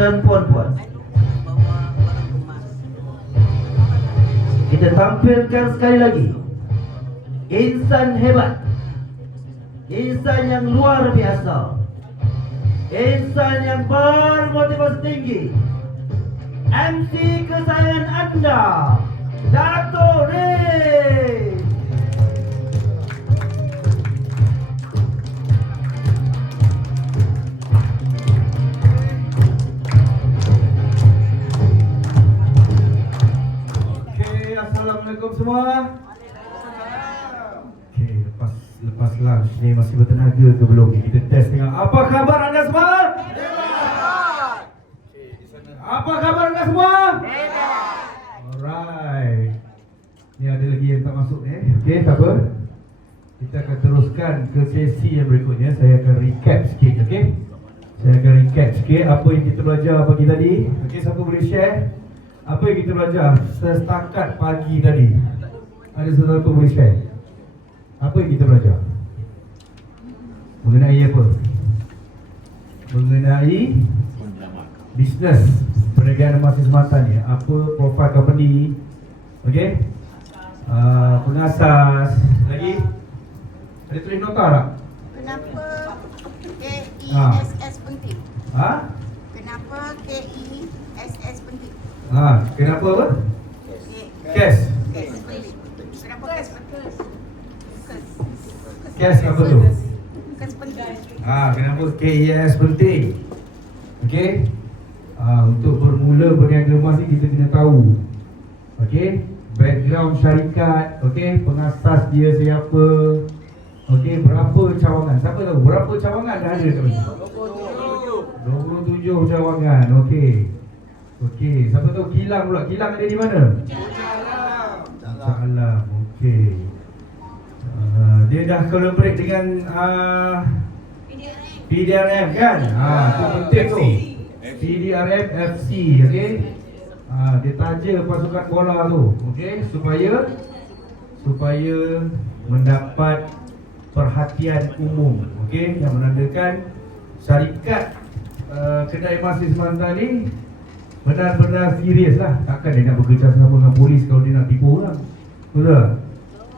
dan puan-puan, kita tampilkan sekali lagi insan hebat, insan yang luar biasa, insan yang bermotivasi tinggi, MC kesayangan anda, Dato' Ray. Assalamualaikum semua. Okey, lepas lunch ni masih bertenaga ke belum? Kita test tengok. Apa khabar anda semua? Hebat. Okey, di sana. Apa khabar anda semua? Hebat. Alright. Ni ada lagi yang tak masuk ni. Okey, tak apa. Kita akan teruskan ke sesi yang berikutnya. Saya akan recap sikit, okey? Saya akan recap sikit apa yang kita belajar pagi tadi. Okey, siapa boleh share? Apa yang kita belajar setakat pagi tadi? Ada sesuatu boleh share? Apa yang kita belajar? Mengenai apa? Mengenai bisnes perniagaan emas semata ni. Apa profil company? Okey? Pengasas. Lagi? Ada tulis nota tak? Kenapa KESS penting? Ha? Kenapa KESS penting? Kenapa apa? Cash. Kenapa KESS penting? Cash apa tu? KESS penting. Kenapa KES penting? Okey. Untuk bermula berniaga emas ni kita kena tahu. Okey, background syarikat, okey, pengasas dia siapa? Okey, berapa cawangan? Siapa tahu berapa cawangan dah ada kat sini? 27 cawangan. Okey. Okey, siapa tahu kilang pula? Kilang ada di mana? Alam. Okey. Dia dah collaborate dengan PDRM kan? Tu penting tu. PDRM FC, okey. Dia taja pasukan bola tu, okey, supaya mendapat perhatian umum, okey, yang menandakan syarikat kedai emas di Semanta ni benar-benar serius lah. Takkan dia nak bekerjasama dengan polis kalau dia nak tipu orang, betul tak?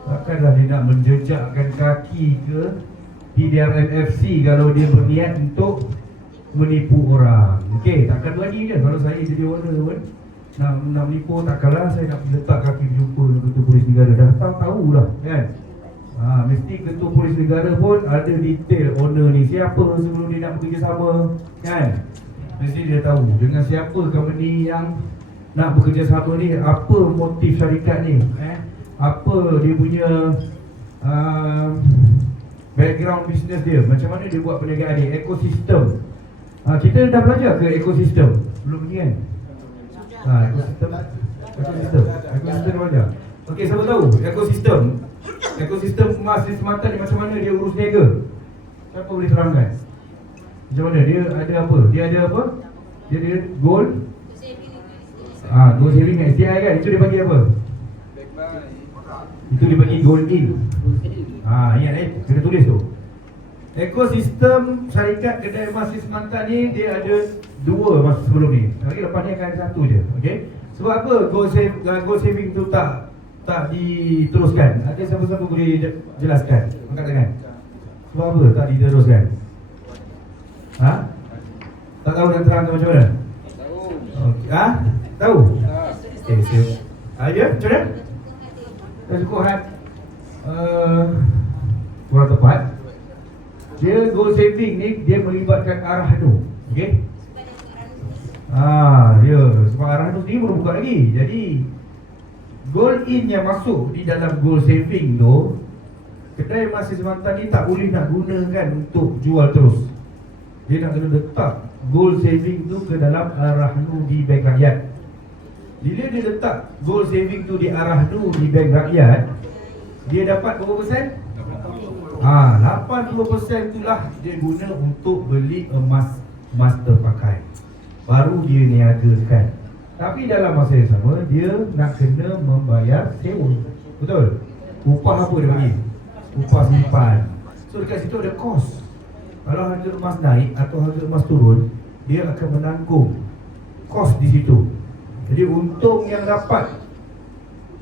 Takkanlah dia nak menjejakkan kaki ke PDRM FC kalau dia berniat untuk menipu orang. Okey, takkan berani je. Kalau saya jadi owner pun nak menipu, takkanlah saya nak letak kaki berjumpa dengan ketua polis negara. Dah tahu dah kan. Mesti ketua polis negara pun ada detail owner ni siapa sebelum dia nak bekerjasama kan. Mesti dia tahu dengan siapa company yang nak bekerjasama ni, apa motif syarikat ni, apa dia punya background business dia, macam mana dia buat perniagaan ni, ekosistem. Kita dah belajar ke ekosistem? Belum lagi kan? Ekosistem belajar. Okey, siapa tahu ekosistem emas di Semata ni macam mana dia urus niaga? Siapa boleh terangkan? Macam mana dia ada apa? Dia ada apa? Dia ada gold. Gold saving STI kan? Itu dia bagi apa? Itu dia bagi gold in. Ingat kena tulis tu. Ekosistem syarikat kedai emas di Semanta ni dia ada dua masa sebelum ni. Lagi lepas ni akan ada satu je. Okey. Sebab apa gold saving tu tak diteruskan? Ada siapa-siapa boleh jelaskan? Angkat tangan. Sebab apa tak diteruskan? Tak tahu nak terangkan macam mana? Tahu. Tahu? Okey, ya, macam mana? Tak cukup kurang tepat. Dia gold saving ni dia melibatkan Arahnu. Okey? Dia sebab Arahnu sendiri belum buka lagi. Jadi gold in yang masuk di dalam gold saving tu, kedai emas di Semanta ni tak boleh nak gunakan untuk jual terus. Dia nak kena letak gold saving tu ke dalam Arahnu di bank rakyat. Bila dia letak gold saving tu di Arahnu di bank rakyat, dia dapat berapa persen? 80% itulah dia guna untuk beli emas terpakai. Baru dia niagakan. Tapi dalam masa yang sama dia nak kena membayar sewa. Betul? Upah apa dia bagi? Upah simpan. So dekat situ ada kos. Kalau harga emas naik atau harga emas turun, dia akan menanggung kos di situ. Jadi untung yang dapat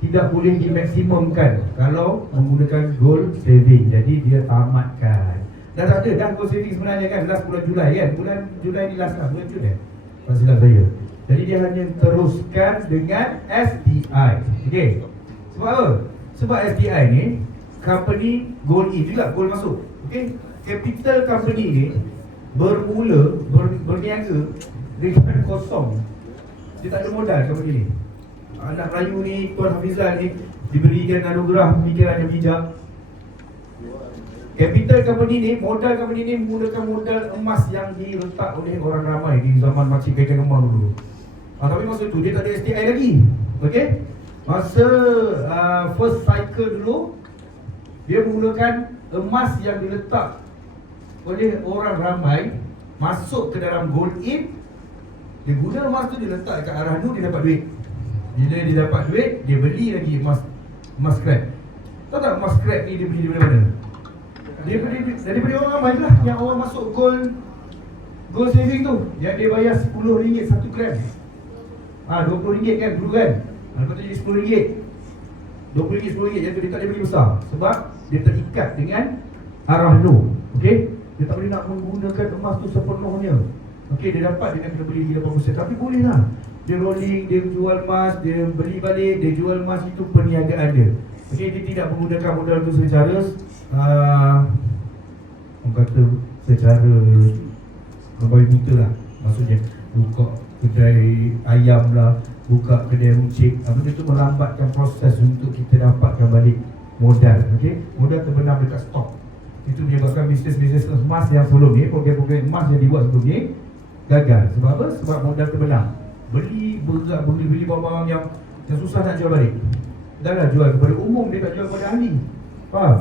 tidak boleh dimaksimumkan kalau menggunakan gold saving. Jadi dia tamatkan. Dah tak ada dah gold saving sebenarnya kan, last bulan Julai kan. Bulan Julai ni last lah, bulan Julai tak silap saya. Jadi dia hanya teruskan dengan STI. Okey. Sebab apa? Sebab STI ni company gold in juga, gold masuk. Okey. Capital company ni bermula berniaga dengan kosong. Dia tak ada modal company ni. Anak Melayu ni, Tuan Hafizal ni diberikan anugerah pemikiran yang bijak. Capital company ni, modal company ni menggunakan modal emas yang diletak oleh orang ramai di zaman Makcik Kaitan Kemang dulu. Tapi masa tu dia tak ada STI lagi. Okey? Masa first cycle dulu, dia menggunakan emas yang diletak oleh orang ramai masuk ke dalam gold in. Dia guna emas tu, dia letak kat arah tu, dia dapat duit. Bila dia dapat duit, dia beli lagi emas scrap. Tahu tak emas scrap ni dia beli dari mana? Dia beli daripada orang ramai lah, yang orang masuk gold saving tu, yang dia bayar RM10 1 gram. RM20 kan dulu kan. Lepas tu jadi RM10. RM20 RM10, yang tu dia tak boleh beli besar sebab dia terikat dengan arah tu. Okey? Dia tak boleh nak menggunakan emas tu sepenuhnya. Okey, dia dapat dengan kena beli 8%. Tapi boleh lah. Dia rolling, dia jual emas, dia beli balik, dia jual emas, itu perniagaan dia. Okey, dia tidak menggunakan modal tu secara orang kata secara membawi buta lah. Maksudnya buka kedai ayam lah, buka kedai runcit. Benda tu melambatkan proses untuk kita dapatkan balik modal. Okey, modal terbenam dekat stok. Itu menyebabkan bisnes-bisnes emas yang sebelum ni, program-program emas yang dibuat sebelum ni gagal. Sebab apa? Sebab modal terbenam. Beli barang-barang yang susah nak jual balik. Dah lah jual kepada umum, dia tak jual kepada ahli. Faham?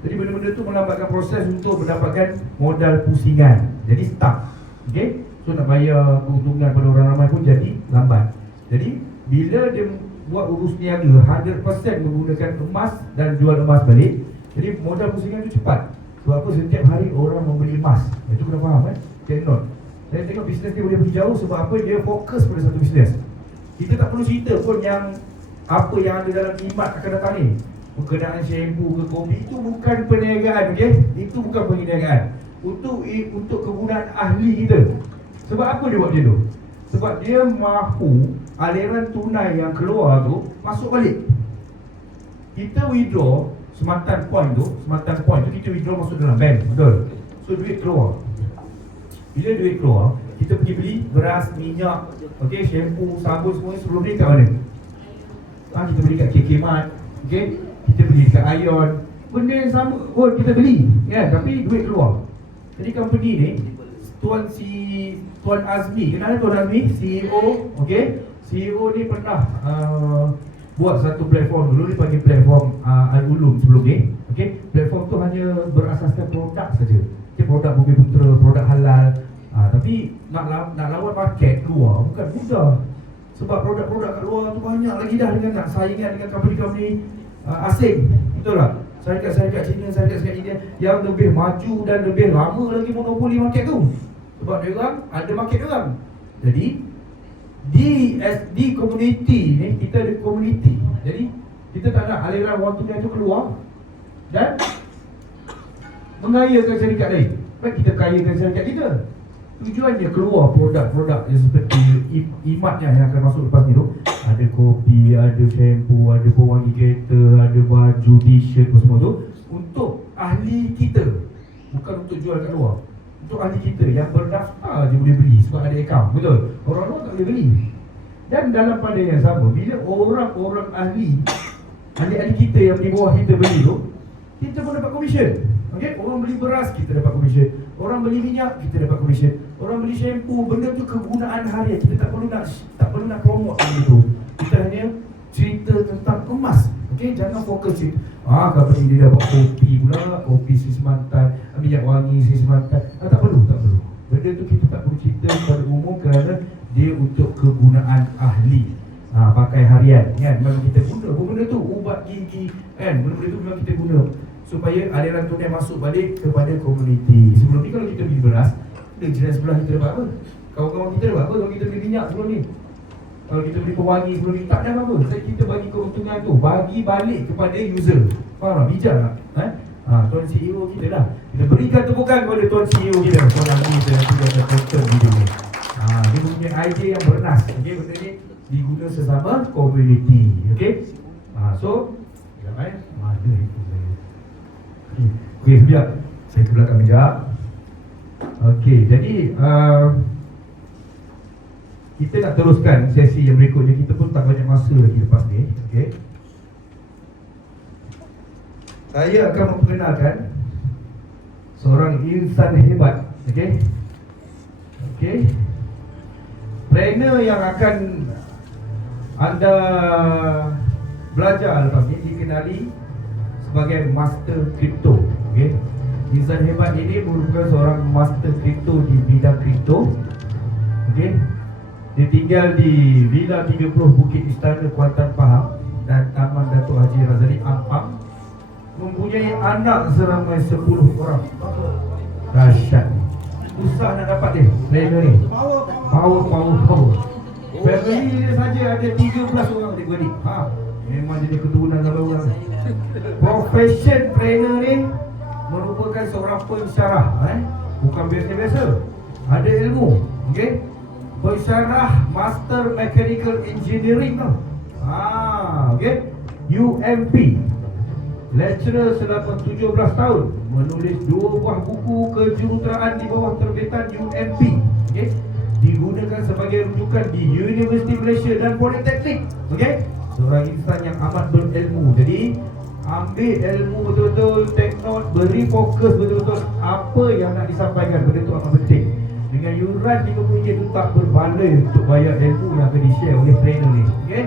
Jadi benda-benda tu melambatkan proses untuk mendapatkan modal pusingan. Jadi stuck. Okey? So nak bayar keuntungan pada orang ramai pun jadi lambat. Jadi bila dia buat urus niaga 100% menggunakan emas dan jual emas balik, jadi modal pusingan tu cepat. Sebab apa? Setiap hari orang membeli emas. Itu kena faham kan? Take note. Saya tengok bisnes dia boleh pergi jauh sebab apa? Dia fokus pada satu bisnes. Kita tak perlu cerita pun yang apa yang ada dalam khidmat akan datang ni. Berkenaan shampoo ke kopi, itu bukan perniagaan, okey? Itu bukan perniagaan. Untuk kegunaan ahli kita. Sebab apa dia buat macam tu? Sebab dia mahu aliran tunai yang keluar tu masuk balik. Kita withdraw sematan point tu kita withdraw masuk dalam bank, betul? So duit keluar. Bila duit keluar, kita pergi beli beras, minyak, okey, shampoo, sabun semua sebelum ni kat mana? Kita beli kat KK Mart, okey? Kita beli kat Ion. Benda yang sama pun kita beli, ya, tapi duit keluar. Jadi company ni Tuan Azmi, kenal Tuan Azmi? CEO, okey? CEO ni pernah buat satu platform dulu, dia panggil platform Al-Ulum sebelum ni. Okey, platform tu hanya berasaskan produk saja. Okey, produk Bumi Putra, produk halal. Tapi nak lawan market keluar bukan mudah. Sebab produk-produk kat luar tu banyak lagi dah dengan nak saingan dengan company-company asing. Betul tak? Syarikat-syarikat Cina, syarikat-syarikat India yang lebih maju dan lebih lama lagi monopoli market tu. Sebab dia orang ada market dia orang. Jadi di community ni, kita ada community. Jadi kita tak nak aliran wang tunai tu keluar dan mengayakan syarikat lain. Baik, kita kayakan syarikat kita. Tujuannya keluar produk-produk yang seperti imatnya yang akan masuk lepas ni tu. Ada kopi, ada shampoo, ada pewangi kereta, ada baju, t-shirt semua tu untuk ahli kita. Bukan untuk jual kat luar. Untuk ahli kita yang berdaftar je boleh beli sebab ada akaun, betul? Orang luar tak boleh beli. Dan dalam pada yang sama, bila orang-orang ahli kita yang di bawah kita beli tu, kita pun dapat komisen. Okey, orang beli beras, kita dapat komisen. Orang beli minyak, kita dapat komisen. Orang beli shampoo, benda tu kegunaan harian. Kita tak perlu nak promote benda tu. Kita hanya cerita tentang emas. Okey, jangan fokus company dia dah buat kopi pula, kopi Sis Mantan, minyak wangi Sis Mantan. Tak perlu. Benda tu kita tak perlu cerita pada umum kerana dia untuk kegunaan ahli. Pakai harian kan, memang kita guna benda tu, ubat gigi kan, benda-benda tu memang kita guna supaya aliran tunai masuk balik kepada komuniti. Sebelum ni kalau kita beli beras, dia jiran sebelah kita dapat apa? Kawan-kawan kita dah apa kalau kita beli minyak sebelum ni? Kalau kita beli pewangi sebelum ni, tak ada apa-apa. Kita bagi keuntungan tu, bagi balik kepada user. Faham tak? Bijak tak? Tuan CEO kita dah. Kita berikan tepukan kepada Tuan CEO kita. Tuan Anggi kita nanti dia akan tonton video ni. Dia punya idea yang bernas. Okay, benda ni diguna sesama community. Okay. So, jangan mana itu saya. Okay, sekejap. Saya ke belakang sekejap. Okay, jadi kita nak teruskan sesi yang berikutnya. Kita pun tak banyak masa lagi lepas ni. Okay. Saya akan memperkenalkan seorang insan hebat. Okay. Okay. Trainer yang akan anda belajar lepas ni dikenali sebagai master kripto. Okay. Insan hebat ini merupakan seorang master kripto di bidang kripto. Okay. Dia tinggal di Villa 30 Bukit Istana Kuantan Pahang dan Taman Datuk Haji Razali Ampang. Mempunyai anak seramai 10 orang. Dahsyat. Susah nak dapat dia trainer ni. Power. Family dia saja ada 13 orang adik-beradik. Memang jadi keturunan sampai orang. Profession trainer ni merupakan seorang pensyarah. Bukan biasa-biasa. Ada ilmu. Okay. Pensyarah Master Mechanical Engineering tau. Okay. UMP. Lecturer selama 17 tahun. Menulis 2 buah buku kejuruteraan di bawah terbitan UMP. Okay. Digunakan sebagai rujukan di Universiti Malaysia dan Politeknik. Okay. Seorang insan yang amat berilmu. Jadi ambil ilmu betul-betul, take note, beri fokus betul-betul apa yang nak disampaikan. Benda itu amat penting. Dengan yuran RM50 itu tak berbaloi untuk bayar ilmu yang akan di-share oleh trainer ni. Okay.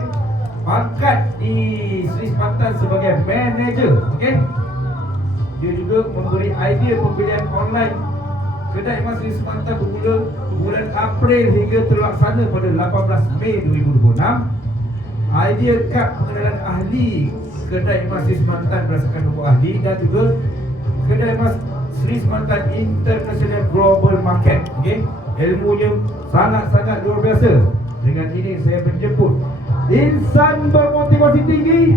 Pangkat di Sri Semantan sebagai manager. Okay. Dia juga memberi idea pembelian online kedai emas Sri Semantan bermula bulan April hingga terlaksana pada 18 Mei 2026. Idea kad pengenalan ahli kedai emas Sri Semantan berdasarkan nombor ahli dan juga kedai emas Sri Semantan International Global Market. Okay. Ilmunya sangat-sangat luar biasa. Dengan ini saya menjemput insan bermotivasi tinggi,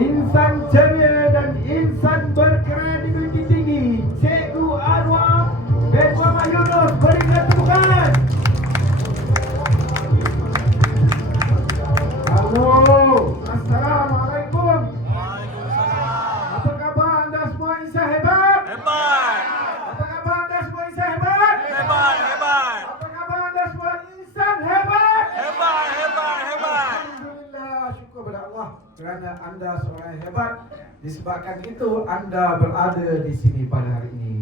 insan ceria dan insan berkredibiliti tinggi, Cikgu Anwar bin Muhammad Yunus. Berikan tepukan. Halo, Assalamualaikum. Apa khabar anda semua insan hebat? Hebat. Apa khabar anda semua insan hebat? Hebat. Apa khabar anda semua insan hebat? Hebat. Alhamdulillah, syukur kepada Allah kerana anda seorang yang hebat. Disebabkan itu anda berada di sini pada hari ini.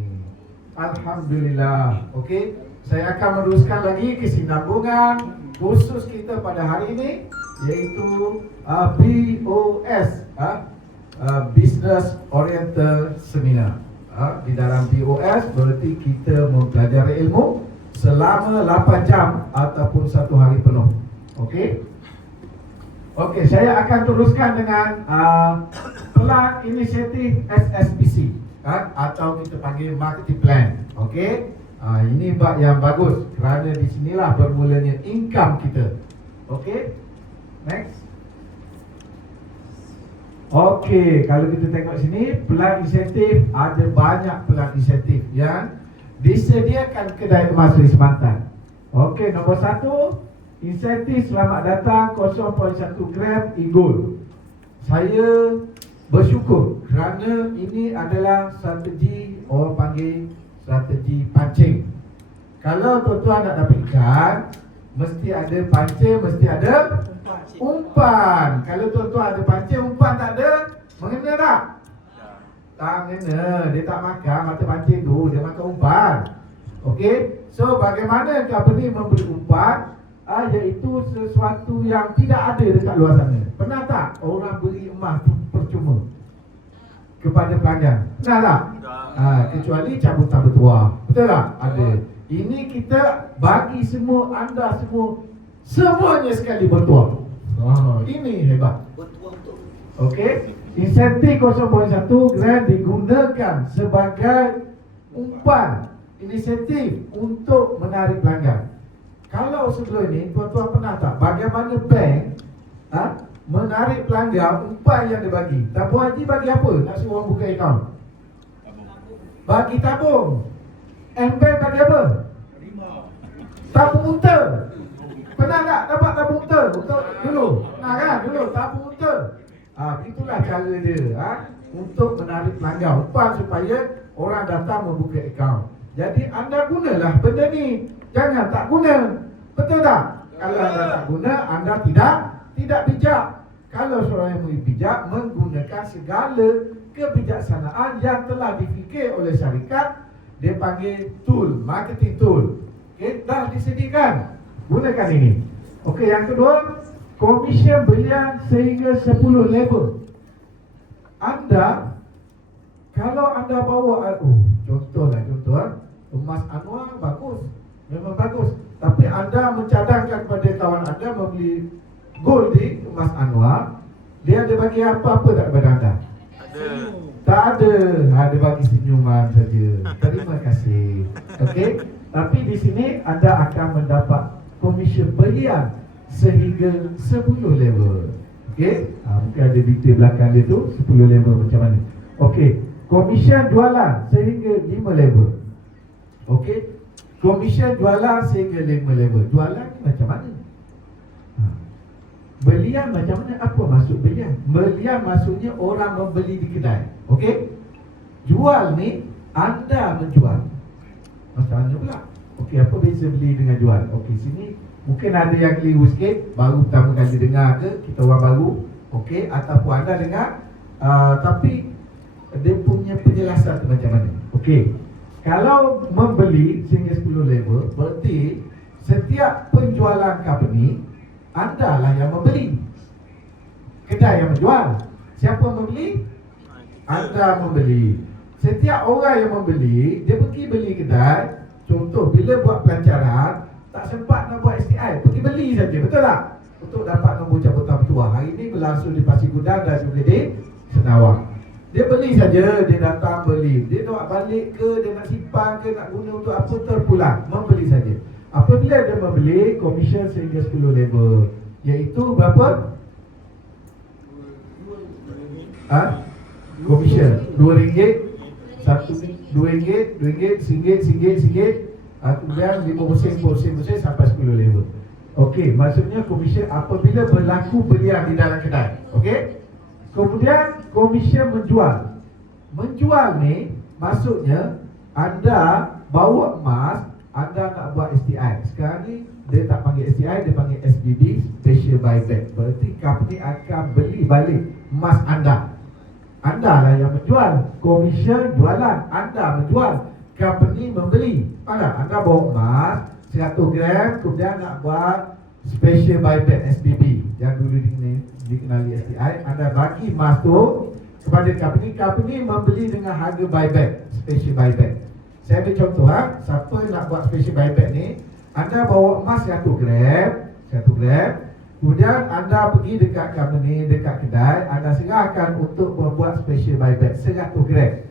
Alhamdulillah. Okey, saya akan meneruskan lagi kesinambungan kursus kita pada hari ini, iaitu BOS, Business Oriented Seminar. Di dalam BOS berarti kita mempelajari ilmu selama 8 jam ataupun 1 hari penuh. Okey. Okey, saya akan teruskan dengan pelan inisiatif SSPC, atau kita panggil marketing plan. Okey. Ini bab yang bagus kerana di sinilah bermulanya income kita. Okey. Next. Okey, kalau kita tengok sini, pelan insentif, ada banyak pelan insentif yang disediakan kedai emas Sri Semantan. Okey, nombor 1, insentif selamat datang 0.1 gram e-gold. Saya bersyukur kerana ini adalah strategi, orang panggil strategi pancing. Kalau tuan-tuan nak dapat ikan, mesti ada pancing, mesti ada umpan. Kalau tuan-tuan ada pancing, umpan tak ada, mengena tak? Tak mengena, dia tak makan mata pancing tu, dia makan umpan. Okey, so bagaimana company memberi umpan? Iaitu sesuatu yang tidak ada dekat luar sana. Pernah tak orang beri emas percuma kepada pelanggan? Pernah tak? Kecuali cabutan bertuah. Betul tak? Ada. Ini kita bagi semua, anda semua, semuanya sekali bertuah. Ini hebat. Okey, insentif 0.1 gram digunakan sebagai umpan inisiatif untuk menarik pelanggan. Kalau sebelum ini, tuan-tuan pernah tak bagaimana bank menarik pelanggan umpan yang dia bagi? Tabung haji bagi apa? Nak suruh orang buka akaun? Bagi tabung. M-Bank bagi apa? Tabung unta. Pernah tak dapat tabung unta? Untuk dulu. Pernah kan? Dulu tabung unta. Itulah cara dia untuk menarik pelanggan umpan supaya orang datang membuka akaun. Jadi anda gunalah benda ni. Jangan tak guna. Betul tak? Kalau anda tak guna, anda tidak bijak. Kalau seorang yang bijak menggunakan segala kebijaksanaan yang telah difikir oleh syarikat, dia panggil tool, marketing tool. Okey, dah disediakan. Gunakan ini. Okey, yang kedua, komisen belian sehingga 10 level. Anda, kalau anda bawa, contoh, emas Anwar bagus, memang bagus. Tapi anda mencadangkan kepada kawan anda membeli gold di emas Anwar, dia ada bagi apa-apa tak kepada anda? Tak ada. Dia bagi senyuman saja. Terima kasih. Okey. Tapi di sini anda akan mendapat komisen belian sehingga 10 level. Okey. Mungkin ada detail belakang dia tu 10 level macam mana. Okey. Komisen jualan sehingga 5 level. Okey. Komisen jualan sehingga 5 level. Jualan ni macam mana? Belian macam mana? Apa maksud belian? Belian maksudnya orang membeli di kedai. Okey? Jual ni anda menjual. Macam mana pula? Okey, apa beza beli dengan jual? Okey, sini mungkin ada yang keliru sikit, baru pertama kali dengar ke, kita orang baru. Okey, ataupun anda dengar tapi dia punya penjelasan tu macam mana? Okey. Kalau membeli sehingga 10 level, berarti setiap penjualan company anda lah yang membeli. Kedai yang menjual. Siapa membeli? Anda membeli. Setiap orang yang membeli, dia pergi beli kedai. Contoh, bila buat pelancaran, tak sempat nak buat STI, pergi beli saja, betul tak? Untuk dapat nombor jabatan bertuah. Hari ini berlangsung di Pasir Gudang dan juga di Senawang. Dia beli saja, dia datang beli. Dia nak balik ke, dia nak simpan ke, nak guna untuk apa, terpulang. Membeli saja. Apabila dia membeli, komisen sehingga 10 level, iaitu berapa? Komisen RM2, RM2, RM2, kemudian 5% sampai 10 level. Okey, maksudnya komisen apabila berlaku belian di dalam kedai. Okey. Kemudian komisen menjual. Menjual ni maksudnya anda bawa emas, anda nak buat STI. Sekarang ni dia tak panggil STI, dia panggil SBB, Special Buyback. Berarti company akan beli balik emas anda. Anda lah yang menjual. Komisen jualan, anda menjual. Company membeli. Anda bawa emas 100 gram, kemudian nak buat Special Buyback SBB yang dulu dikenali STI. Anda bagi emas tu kepada company. Company membeli dengan harga buyback, Special Buyback. Saya ambil contoh, siapa nak buat special buyback ni, anda bawa emas 100 gram, kemudian anda pergi dekat company, dekat kedai, anda serahkan untuk membuat special buyback 100 gram.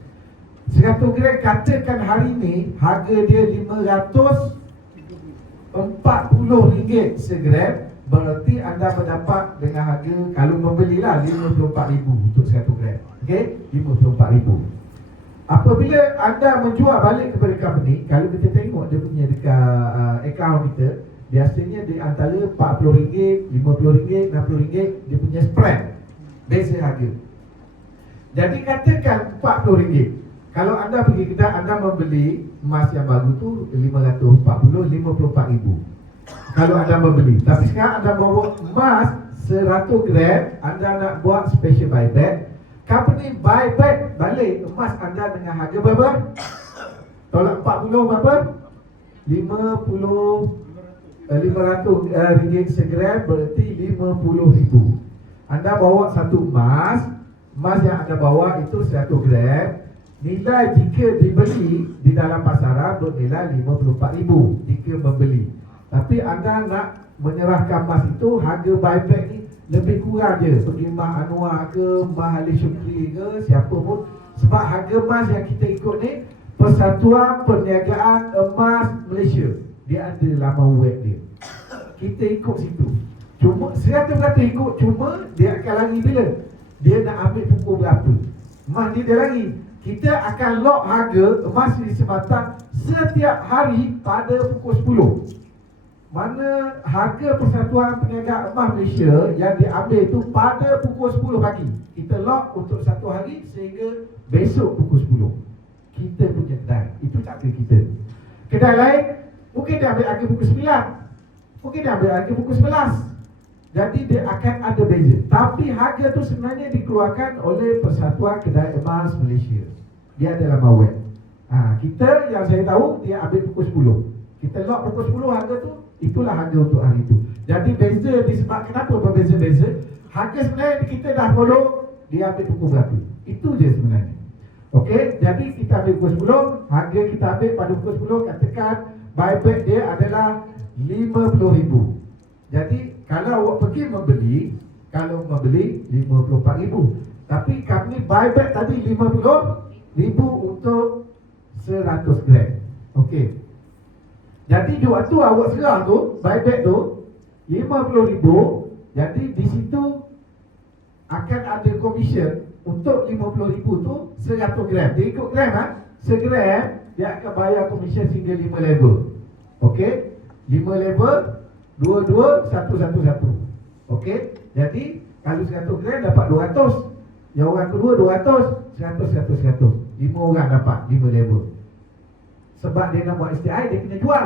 100 gram katakan hari ni harga dia RM540 segram, berarti anda mendapat dengan harga, kalau membelilah RM54,000 untuk 100 gram. Okey, RM54,000. Apabila anda menjual balik kepada company, kalau kita tengok dia punya dekat akaun kita, biasanya di antara RM40, RM50, RM60, dia punya spread, beza harga. Jadi katakan RM40. Kalau anda pergi kedai, anda membeli emas yang baru tu 540, RM54,000. Kalau anda membeli. Tapi sekarang anda bawa emas 100 gram, anda nak buat special buyback. Company buyback balik emas anda dengan harga berapa? Tolak 40 berapa? 500 ringgit segram, berarti 50,000. Anda bawa satu emas yang anda bawa itu 100 gram. Nilai jika dibeli di dalam pasaran bernilai 54,000 jika membeli. Tapi anda nak menyerahkan emas itu, harga buyback ni lebih kurang je. Pergi Mak Anwar ke, Mak Ali Syukri ke, siapa pun. Sebab harga emas yang kita ikut ni Persatuan Perniagaan Emas Malaysia. Dia ada laman web dia. kita ikut situ. Cuma 100% ikut, cuma dia akan lari bila? Dia nak ambil pukul berapa. Emas dia lari. Kita akan lock harga emas di Sebatan setiap hari pada pukul 10. Mana harga Persatuan Peniaga Emas Malaysia yang diambil itu pada pukul 10 pagi. Kita lock untuk satu hari sehingga besok pukul 10. Kita punya kedai. Itu cara kita. Kedai lain mungkin dia ambil harga pukul 9. Mungkin dia ambil harga pukul 11. Jadi dia akan ada beza. Tapi harga tu sebenarnya dikeluarkan oleh Persatuan Kedai Emas Malaysia. Dia adalah mawet. Kita yang saya tahu dia ambil pukul 10. Kita lock pukul 10 harga tu, itulah harga untuk hari itu. Jadi beza disebabkan kenapa berbeza-beza? Harga sebenarnya kita dah follow, dia ambil pukul berapa. Itu je sebenarnya. Okey, jadi kita ambil pukul 10, harga kita ambil pada pukul 10, katakan buyback dia adalah RM50,000. Jadi kalau awak pergi membeli, kalau membeli RM54,000. Tapi kami buyback tadi RM50,000 untuk 100 gram. Okey. Jadi di waktu awak serah tu, buyback tu RM50,000. Jadi di situ akan ada komisen untuk RM50,000 tu 100 gram. Dia ikut gram segram dia akan bayar komisen hingga 5 level. Okey? 5 level, 2, 1, 1, 1. Okey? Jadi kalau 100 gram dapat 200. Yang orang kedua 200, 100, 100, 100. 5 orang dapat 5 level. Sebab dia nak buat STI, dia kena jual.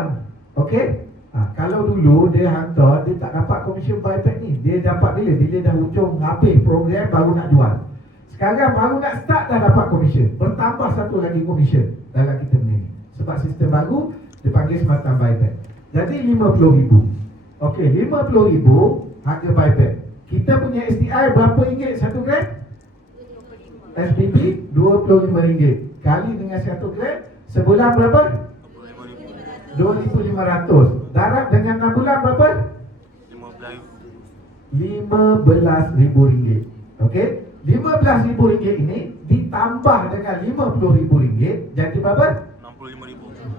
Okey? Kalau dulu dia hantar, dia tak dapat komisen buyback ni. Dia dapat bila? Bila dah hujung habis program baru nak jual. Sekarang baru nak start dah dapat komisen. Bertambah satu lagi komisen dalam kita ni. Sebab sistem baru dipanggil semacam buyback. Jadi RM50,000. Okey, RM50,000 harga buyback. Kita punya STI berapa ringgit 1 gram? SPP RM25. Kali dengan 1 gram, sebulan berapa? RM2,500. Darab dengan 6 bulan berapa? RM15,000. Okey? RM15,000 ini ditambah dengan RM50,000 jadi berapa?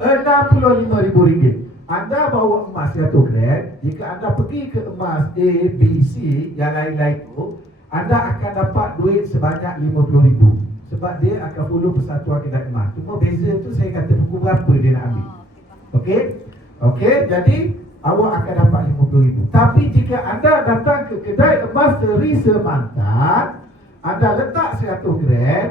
RM65,000. Anda bawa emas 1 gram, jika anda pergi ke emas A, B, C yang lain-lain tu, anda akan dapat duit sebanyak RM50,000. Sebab dia akan follow Persatuan Kedai Emas. Cuma beza tu saya kata pukul berapa dia nak ambil. Okey? Okey, jadi awak akan dapat RM50,000. Tapi jika anda datang ke kedai emas Seri Semantan, anda letak 100 gram,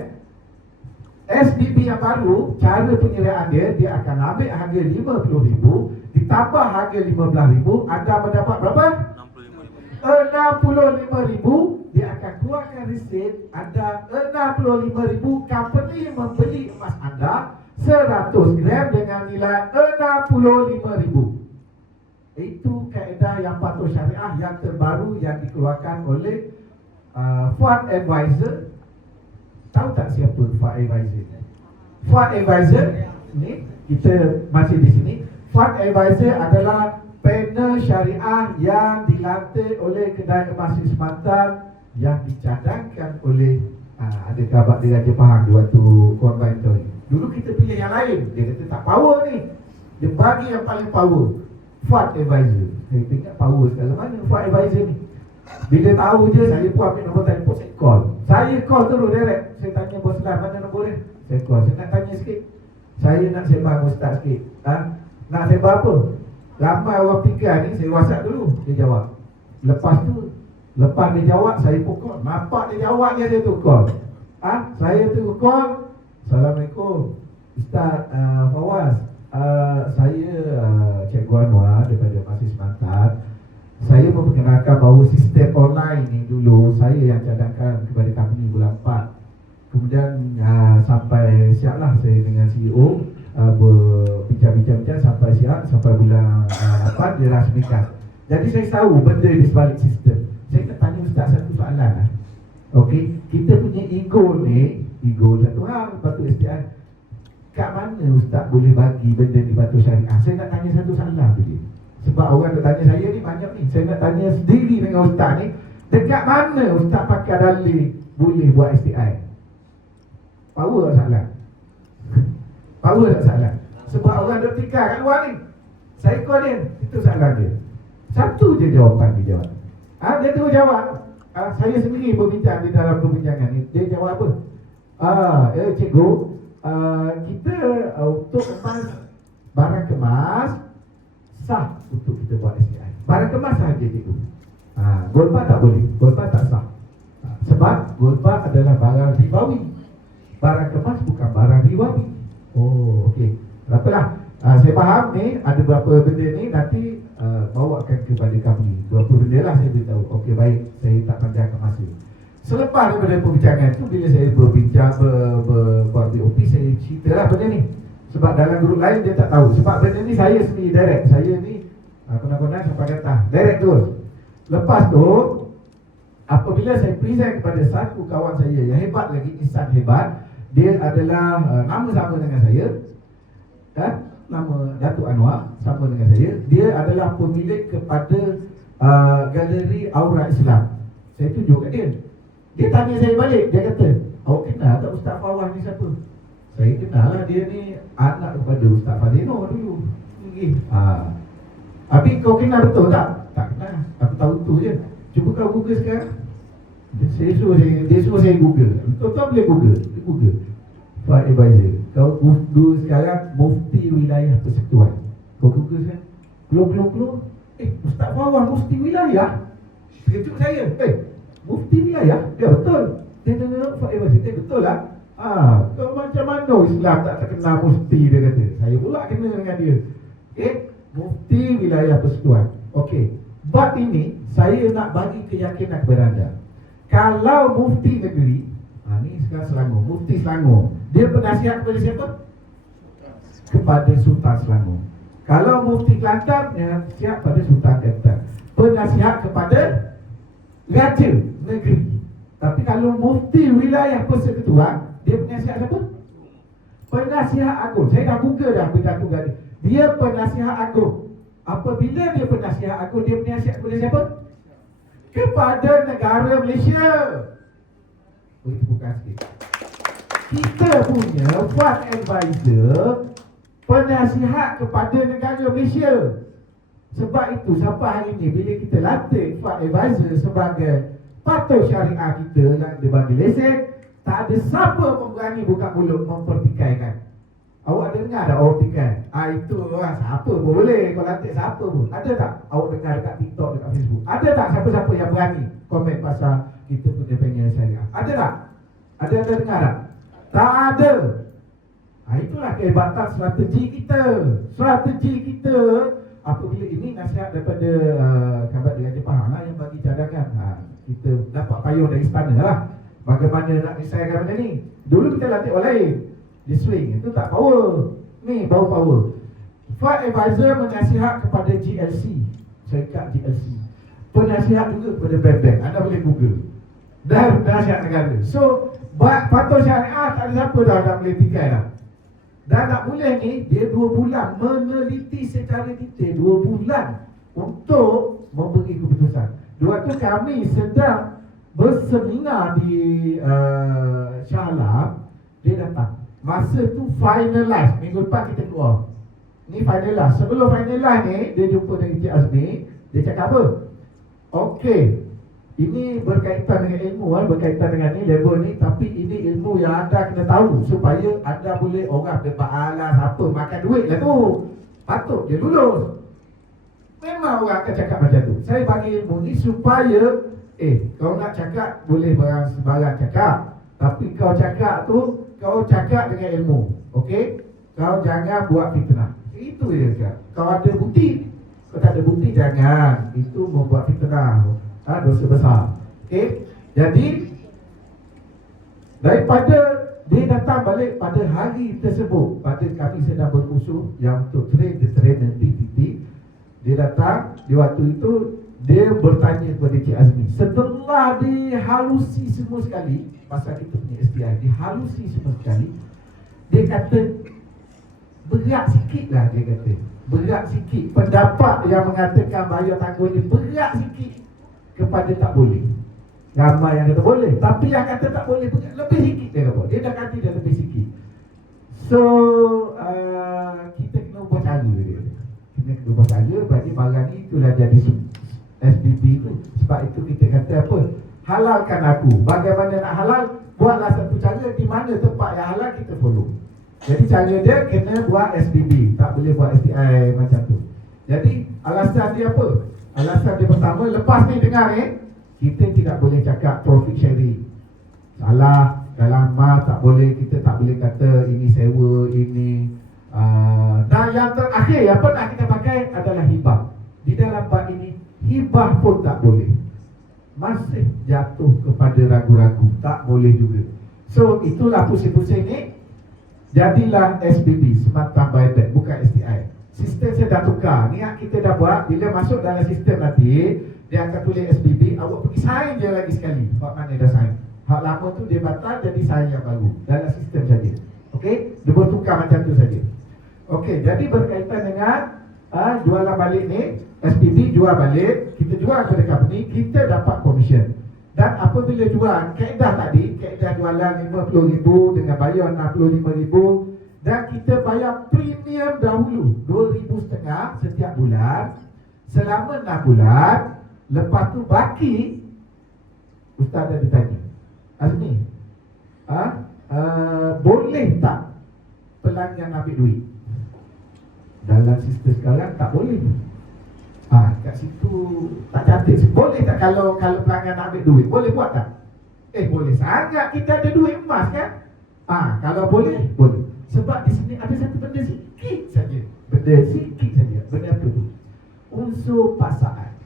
SBB yang baru, cara penyediaan dia akan ambil harga RM50,000, ditambah harga RM15,000, anda mendapat berapa? RM65,000. Dia akan keluarkan resit. Anda RM65,000, company membeli emas anda 100 gram dengan nilai RM65,000. Itu kaedah yang patuh syariah yang terbaru yang dikeluarkan oleh Fuad Advisor. Tahu tak siapa Fuad Advisor? Fuad Advisor ni, kita masih di sini. Fuad Advisor adalah panel syariah yang dilantik oleh Kedai Emas Semantan yang dicadangkan oleh ada khabar dia Raja Pahang di waktu Combine tu. Dulu kita pilih yang lain. Dia kata tak power ni. Dia bagi yang paling power. Fuad Advisor. Saya tengok power sekali mana Fuad Advisor ni. Bila tahu je saya pun ambil nombor telefon, saya call. Saya call terus direct. Saya tanya bos Lan, mana nombor dia? Saya call. Saya nak tanya sikit. Saya nak sembang ustaz sikit. Nak sembang apa? Ramai orang tinggal ni, saya WhatsApp dulu. Dia jawab. Lepas dia jawab, saya pun call. Nampak dia jawabnya, dia tu call. Saya tu call. Assalamualaikum Ustaz Fawaz. Saya Cikgu Anwar daripada Masjid Semantan. Saya memperkenalkan bahawa sistem online ni dulu saya yang cadangkan kepada company bulan 4. Kemudian sampai siap lah saya dengan CEO berbincang-bincang sampai siap, sampai bulan 8 dia rasmikan. Jadi saya tahu benda di sebalik sistem. Saya nak tanya Ustaz satu soalan lah. Okey, kita punya ego ni, ego satu hal, batu STI. Kat mana Ustaz boleh bagi benda di batu syariah? Saya nak tanya satu soalan tu dia. Sebab orang tu tanya saya ni banyak ni. Saya nak tanya sendiri dengan Ustaz ni, dekat mana Ustaz pakai dalil boleh buat STI? Power tak salah? Power tak salah? Sebab orang duk tikar kat luar ni. Saya call dia, itu soalan dia. Satu je jawapan dia jawab. Dia terus jawab. Saya sendiri berbincang di dalam perbincangan ni. Dia jawab apa? Cikgu, kita untuk kemas barang kemas sah untuk kita buat STI. Barang kemas sahaja cikgu. Gold bar tak boleh. Gold bar tak sah. Sebab gold bar adalah barang ribawi. Barang kemas bukan barang ribawi. Oh, okey. Tak apalah. Saya faham ni ada beberapa benda ni nanti bawakan kepada kami. Beberapa benda lah saya beritahu. Okey, baik. Saya tak panjangkan masa. Selepas daripada perbincangan tu, bila saya berbincang buat BOP, saya ceritalah benda ni. Sebab dalam grup lain dia tak tahu. Sebab benda ni saya sendiri direct. Saya ni konak-konak sampai kata direct terus. Lepas tu, apabila saya present kepada satu kawan saya yang hebat lagi, insan hebat, dia adalah nama sama dengan saya, nama Datuk Anwar sama dengan saya. Dia adalah pemilik kepada galeri Aura Islam. Saya tunjuk kat dia. Dia tanya saya balik. Dia kata, awak kenal tak Ustaz Fawaz ni siapa? Saya kenal lah, dia ni anak kepada Ustaz Fadino dulu. Habis kau kenal betul tak? Tak kenal. Aku tahu tu je. Cuba kau Google sekarang. Dia suruh saya Google. Betul-betul boleh Google. Dia Google Fuad Advisor. Kau Google sekarang Mufti Wilayah Persekutuan. Kau Google sekarang. Keluar. Ustaz Fawaz Mufti Wilayah. Terkejut saya. Mufti Wilayah? Dia betul. Dia tengok Fuad Advisor. Betul lah. Kau macam mana Islam tak terkenal Mufti, dia kata. Saya pula kena dengan dia. Mufti Wilayah Persekutuan. Okey. Bab ini saya nak bagi keyakinan kepada anda. Kalau Mufti negeri, ni sekarang Selangor, Mufti Selangor, dia penasihat kepada siapa? Kepada Sultan Selangor. Kalau Mufti Kelantan, penasihat kepada Sultan Kelantan. Penasihat kepada Raja negeri. Tapi kalau Mufti Wilayah Persekutuan, dia penasihat siapa? Penasihat agung. Saya dah buka dah beritahu dia. Dia penasihat agung. Apabila dia penasihat agung, dia penasihat kepada siapa? Kepada negara Malaysia. Itu bukan sikit. Kita punya Fuad Advisor penasihat kepada negara Malaysia. Sebab itu sampai hari ini bila kita latih Fuad Advisor sebagai patuh syariah kita yang dibagi lesen, tak ada siapa pun berani buka mulut mempertikaikan. Awak dengar tak orang tikai? Itu orang siapa pun boleh. Kau latih siapa pun. Ada tak awak dengar dekat TikTok, dekat Facebook? Ada tak siapa-siapa yang berani komen pasal kita punya pengen syariah? Ada tak? Ada dengar tak? Tak ada. Itulah kehebatan strategi kita. Strategi kita apabila ini nasihat daripada Kabat Dengan Jepang yang bagi cadangan. Kita dapat payung dari istana lah. Bagaimana nak disayangkan benda ni. Dulu kita latih orang lain. Dia swing, itu tak power. Ni baru power. Fuad Advisor menasihat kepada GLC, syarikat GLC. Penasihat juga kepada bank-bank. Anda boleh Google. Dan penasihat negara. So, patuh syariah tak ada siapa dah boleh tikai dah. Dan tak boleh ni, dia 2 bulan meneliti secara detail. 2 bulan untuk memberi keputusan. Waktu kami sedang berseminar di Shah Alam, dia datang. Masa tu finalize. Minggu depan kita keluar. Ni finalize. Sebelum finalize ni, dia jumpa dengan Encik Azmi. Dia cakap apa? Okey, ini berkaitan dengan ilmu, berkaitan dengan ni, level ni. Tapi ini ilmu yang anda kena tahu supaya anda boleh orang depan alas apa, makan duit lah tu. Patut dia lulus. Memang orang akan cakap macam tu. Saya bagi ilmu ni supaya kau nak cakap boleh barang cakap. Tapi kau cakap tu, kau cakap dengan ilmu. Okey? Kau jangan buat fitnah. Itu dia cakap. Kau ada bukti. Kau tak ada bukti, jangan. Itu membuat fitnah. Dosa besar. Okey? Jadi, daripada dia datang balik pada hari tersebut, pada kami sedang berusuh yang untuk train nanti. Dia datang, di waktu itu dia bertanya kepada Cik Azmi. Setelah dihalusi semua sekali pasal kita punya STI, dihalusi semua sekali, dia kata berat sikit lah. Dia kata berat sikit. Pendapat yang mengatakan bayar tangguh ni berat sikit kepada tak boleh. Ramai yang kata boleh, tapi yang kata tak boleh berat lebih sikit. Dia kata dia dah kata dia lebih sikit. So kita kena ubah cara dia. Kena kena percaya bagi barang ni itulah jadi SBB tu. Sebab itu kita kata apa? Halalkan aku. Bagaimana nak halal? Buatlah satu cara di mana tempat yang halal kita follow. Jadi cara dia kena buat SBB, tak boleh buat STI macam tu. Jadi alasan dia apa? Alasan dia pertama, lepas ni dengar kita tidak boleh cakap profit sharing. Salah, dalam mas tak boleh, kita tak boleh kata ini sewa, ini dan yang terakhir yang pernah kita pakai adalah hibah. Di dalam bab ini hibah pun tak boleh. Masih jatuh kepada ragu-ragu, tak boleh juga. So itulah pusing-pusing ni. Jadilah SBB, Smart Bank Buyback, bukan STI. Sistem saya dah tukar. Niat kita dah buat. Bila masuk dalam sistem nanti, dia akan tulis SBB. Awak pergi sign je lagi sekali. Hak mana dah sign. Hak lama tu dia batal, jadi sign yang baru. Dalam sistem saja. Okey? Dia boleh tukar macam tu saja. Okey, jadi berkaitan dengan jualan balik ni, SBB jual balik, kita jual kepada company, kita dapat komisen. Dan apabila jual, kaedah tadi, kaedah jualan RM50,000 dengan bayar RM65,000, dan kita bayar premium dahulu RM2,500 setiap bulan selama 6 bulan. Lepas tu baki, Ustaz dah ditanya, Azmi, boleh tak pelanggan ambil duit? Dalam sistem sekarang tak boleh. Kat situ tak cantik. Boleh tak kalau pelanggan nak ambil duit? Boleh buat tak? Boleh sangat, kita ada duit emas kan? Kalau boleh, boleh. Sebab di sini ada satu benda sikit saja. Benda sikit saja. Benda apa tu? Unsur paksaan.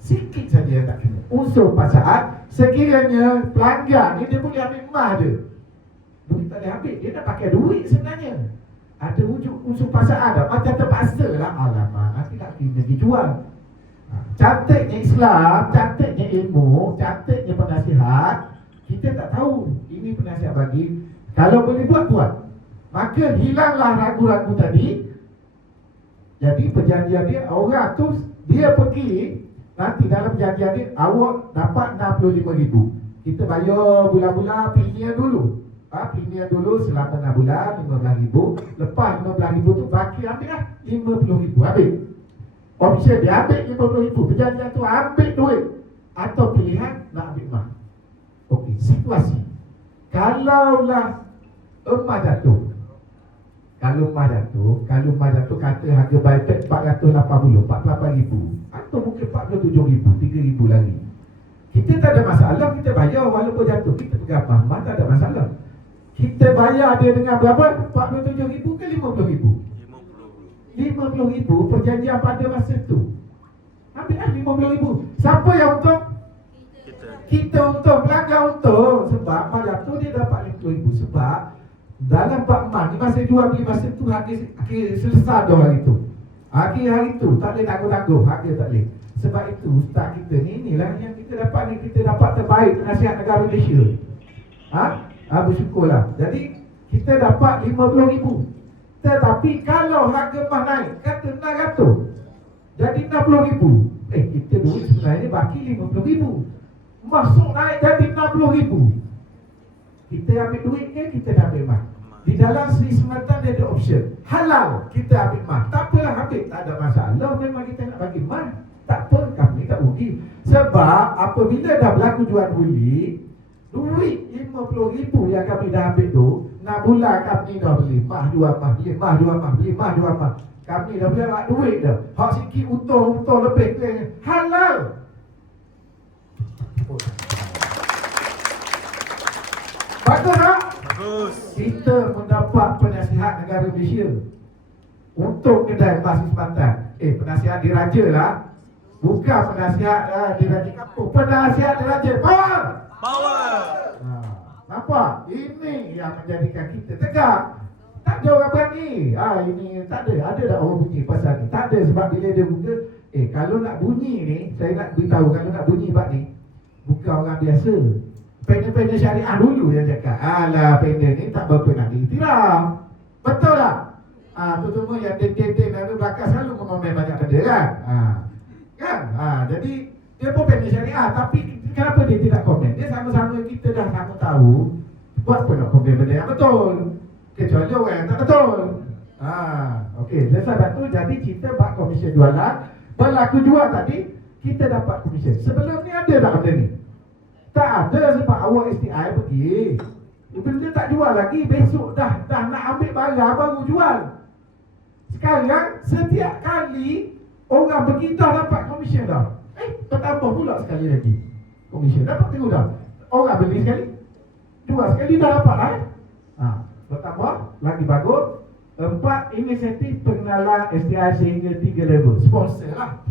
Sikit saja yang tak kena. Unsur paksaan. Sekiranya pelanggan ni dia boleh ambil emas je, duit tak boleh ambil, dia nak pakai duit sebenarnya. Ada wujud unsur paksaan dah. Macam terpaksa lah. Alamak, nanti nak kena dijual. Cantiknya Islam, cantiknya ilmu, cantiknya penasihat. Kita tak tahu ini penasihat bagi. Kalau boleh buat. Maka hilanglah ragu-ragu tadi. Jadi perjanjian dia, orang tu dia pergi, nanti dalam perjanjian dia, awak dapat RM65,000. Kita bayar bulan-bulan premier dulu. Premier dulu selama 6 bulan RM15,000. Lepas RM15,000 tu baki ambil lah RM50,000. Habis. Option dia ambil RM50,000. Perjanjian tu ambil duit. Atau pilihan nak ambil emas. Okey, situasi. Kalaulah emas jatuh. Kalau emas jatuh kata harga buyback 480, 48,000. Atau mungkin 47,000, 3,000 lagi. Kita tak ada masalah, kita bayar walaupun jatuh. Kita pegang emas, tak ada masalah. Kita bayar dia dengan berapa? 47,000 ke 50,000? 50,000 perjanjian pada masa tu. Ambil lah 50,000. Siapa yang untung? Kita untung, pelanggan untung. Sebab pada tu dia dapat 50,000. Sebab dalam bab emas ni masa jual beli masa tu harga selesai dah hari tu. Hari tu tak boleh tangguh-tangguh, harga tak boleh. Sebab itu ustaz kita ni, inilah yang kita dapat ni, kita dapat terbaik penasihat negara Malaysia. Bersyukurlah. Jadi kita dapat 50,000. Tetapi kalau harga emas naik, kata 600, jadi 60,000. Kita duit sebenarnya baki 50,000. Masuk naik jadi 60,000. Kita ambil duit ke kita dah ambil emas? Di dalam Sri Sematan dia ada option halal, kita ambil emas. Tak apalah, ambil, tak ada masalah. Memang kita nak bagi emas, tak apa, kami tak rugi. Sebab apabila dah berlaku jual beli, duit 50,000 yang kami dah ambil tu, 6 bulan kami dah beli emas, jual emas, beli emas, jual emas, beli emas, jual emas. Kami dah beli emas duit dah. Hak sikit untung lebih ke halal. Bagus tak? Bagus. Kita mendapat penasihat negara Malaysia untuk kedai emas Sematan. Penasihat diraja lah. Bukan penasihat diraja kampung. Penasihat diraja power. Nampak? Ini yang menjadikan kita tegak. Tak ada orang berani. Ini tak ada. Ada tak orang bunyi pasal ni? Tak ada. Sebab bila dia buka, kalau nak bunyi ni, saya nak beritahu, kalau nak bunyi bab ni, bukan orang biasa. Pendek-pendek syariah dulu yang cakap, alah pendek ni tak berapa nak diiktiraf. Betul tak? Terutama yang den-den lalu belakang selalu mengomen banyak benda kan? Jadi dia pun pendek syariah, tapi kenapa dia tidak komen? Dia sama-sama, kita dah sama tahu. Buat apa nak komen benda yang betul? Kecuali orang yang tak betul. Okey, sebab tu jadi kita buat komisen jualan. Pelaku jual tadi, kita dapat komisen. Sebelum ni ada tak benda ni? Tak ada sebab awak STI pergi. Bila tak jual lagi, besok dah nak ambil barang baru jual. Sekarang, setiap kali orang pergi dah dapat komisen dah. Bertambah pula sekali lagi komisen. Dapat tengok dah. Orang beli sekali, jual sekali dah dapat lah. Bertambah, lagi bagus. 4, inisiatif pengenalan STI sehingga 3 level. Sponsor lah.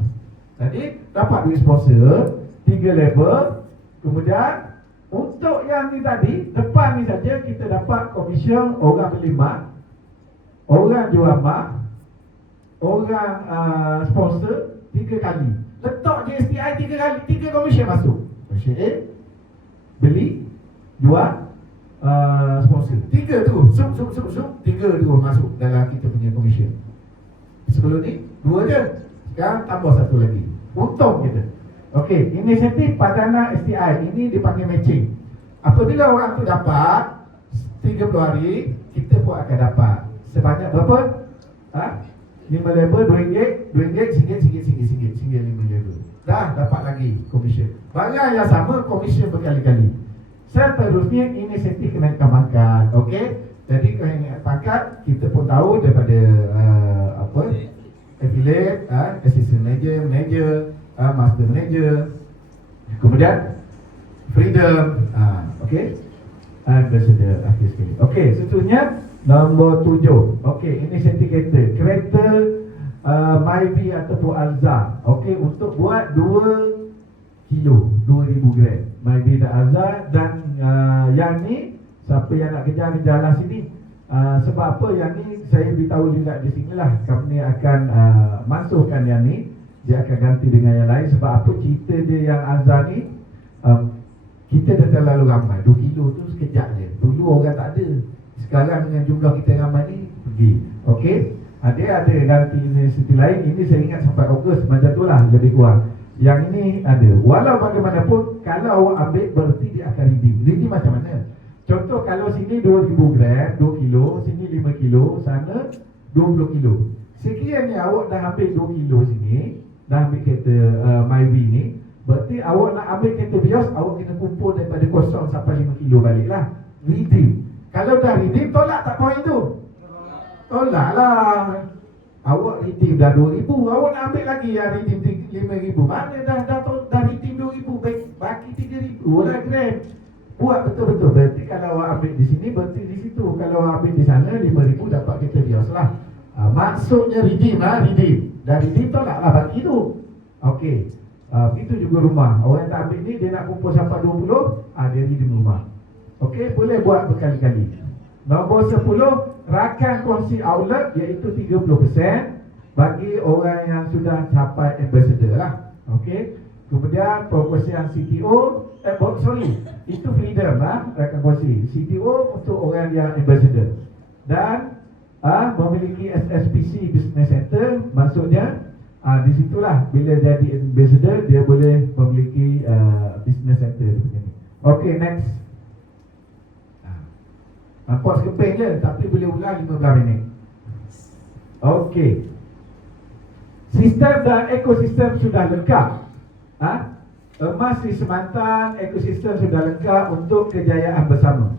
Jadi, dapat duit sponsor 3 level. Kemudian, untuk yang ni tadi, depan ni saja kita dapat komisen orang beli mak, orang jual mak, orang sponsor 3 kali. Letak je STI 3 kali, 3 komisen masuk. Komisen A, beli, jual, sponsor. 3 tu, sub 3 tu masuk dalam kita punya komisen. Sebelum ni 2 je. Sekarang tambah 1 lagi. Untung kita. Okey, inisiatif padanan STI ini dipanggil matching. Apabila orang tu dapat 30 hari, kita pun akan dapat sebanyak berapa? 5 level, RM2, RM1, RM5 level. Dah dapat lagi komisen. Barang yang sama, komisen berkali-kali. Seterusnya, inisiatif kenaikan pangkat. Okey, jadi kenaikan pangkat kita pun tahu daripada affiliate, assistant manager, master manager, kemudian freedom, okey, ambassador akhir sekali. Okey, seterusnya nombor 7. Okey, inisiatif kereta Myvi ataupun Alza. Okey, untuk buat 2 kilo, 2000 gram Myvi dan Alza. Dan yang ni, siapa yang nak kejar-kejarlah sini. Sebab apa yang ni saya beritahu juga di sini lah. Company akan masukkan yang ni, dia akan ganti dengan yang lain. Sebab apa cerita dia yang Alza ni, kita dah terlalu ramai. 2 kilo tu sekejap je. Dulu orang tak ada. Sekarang dengan jumlah kita ramai ni, pergi. Okey, dia ada ganti universiti lain. Ini saya ingat sampai Ogos macam tu lah, lebih kurang. Yang ini ada. Walau bagaimanapun, kalau awak ambil, berarti dia akan redeem. Redeem macam mana? Contoh kalau sini 2000 gram, 2 kilo, sini 5 kilo, sana 20 kilo. Sekiranya awak dah ambil 2 kilo sini, dah ambil kereta Myvi ni, berarti awak nak ambil kereta Vios, awak kena kumpul daripada kosong sampai 5 kilo balik lah. Redeem. Kalau dah redeem, tolak tak poin tu? Tolak lah. Awak redeem dah 2000, awak nak ambil lagi yang redeem 5000. Mana dah redeem 2000, baki 3000 lah gram. Buat betul-betul. Berarti kalau awak ambil di sini, berarti di situ. Kalau awak ambil di sana, 5000 dapat kereta Vios lah. Maksudnya redeem lah, redeem. Dah redeem, tolak lah baki tu. Okey. Itu juga rumah. Orang yang tak ambil ni, dia nak kumpul sampai 20, dia redeem rumah. Okey, boleh buat berkali-kali. Nombor 10, rakan kongsi outlet, iaitu 30% bagi orang yang sudah capai ambassador lah. Okey. Kemudian proporsian CTO, itu freedom lah, rakan kongsi. CTO untuk orang yang ambassador. Dan memiliki SSPC Business Center, maksudnya di situlah bila jadi ambassador dia boleh memiliki business center begini. Okey, next. Nampak sekeping je, tapi boleh ulang 15 minit. Okey. Sistem dan ekosistem sudah lengkap. Emas di Semantan, ekosistem sudah lengkap untuk kejayaan bersama.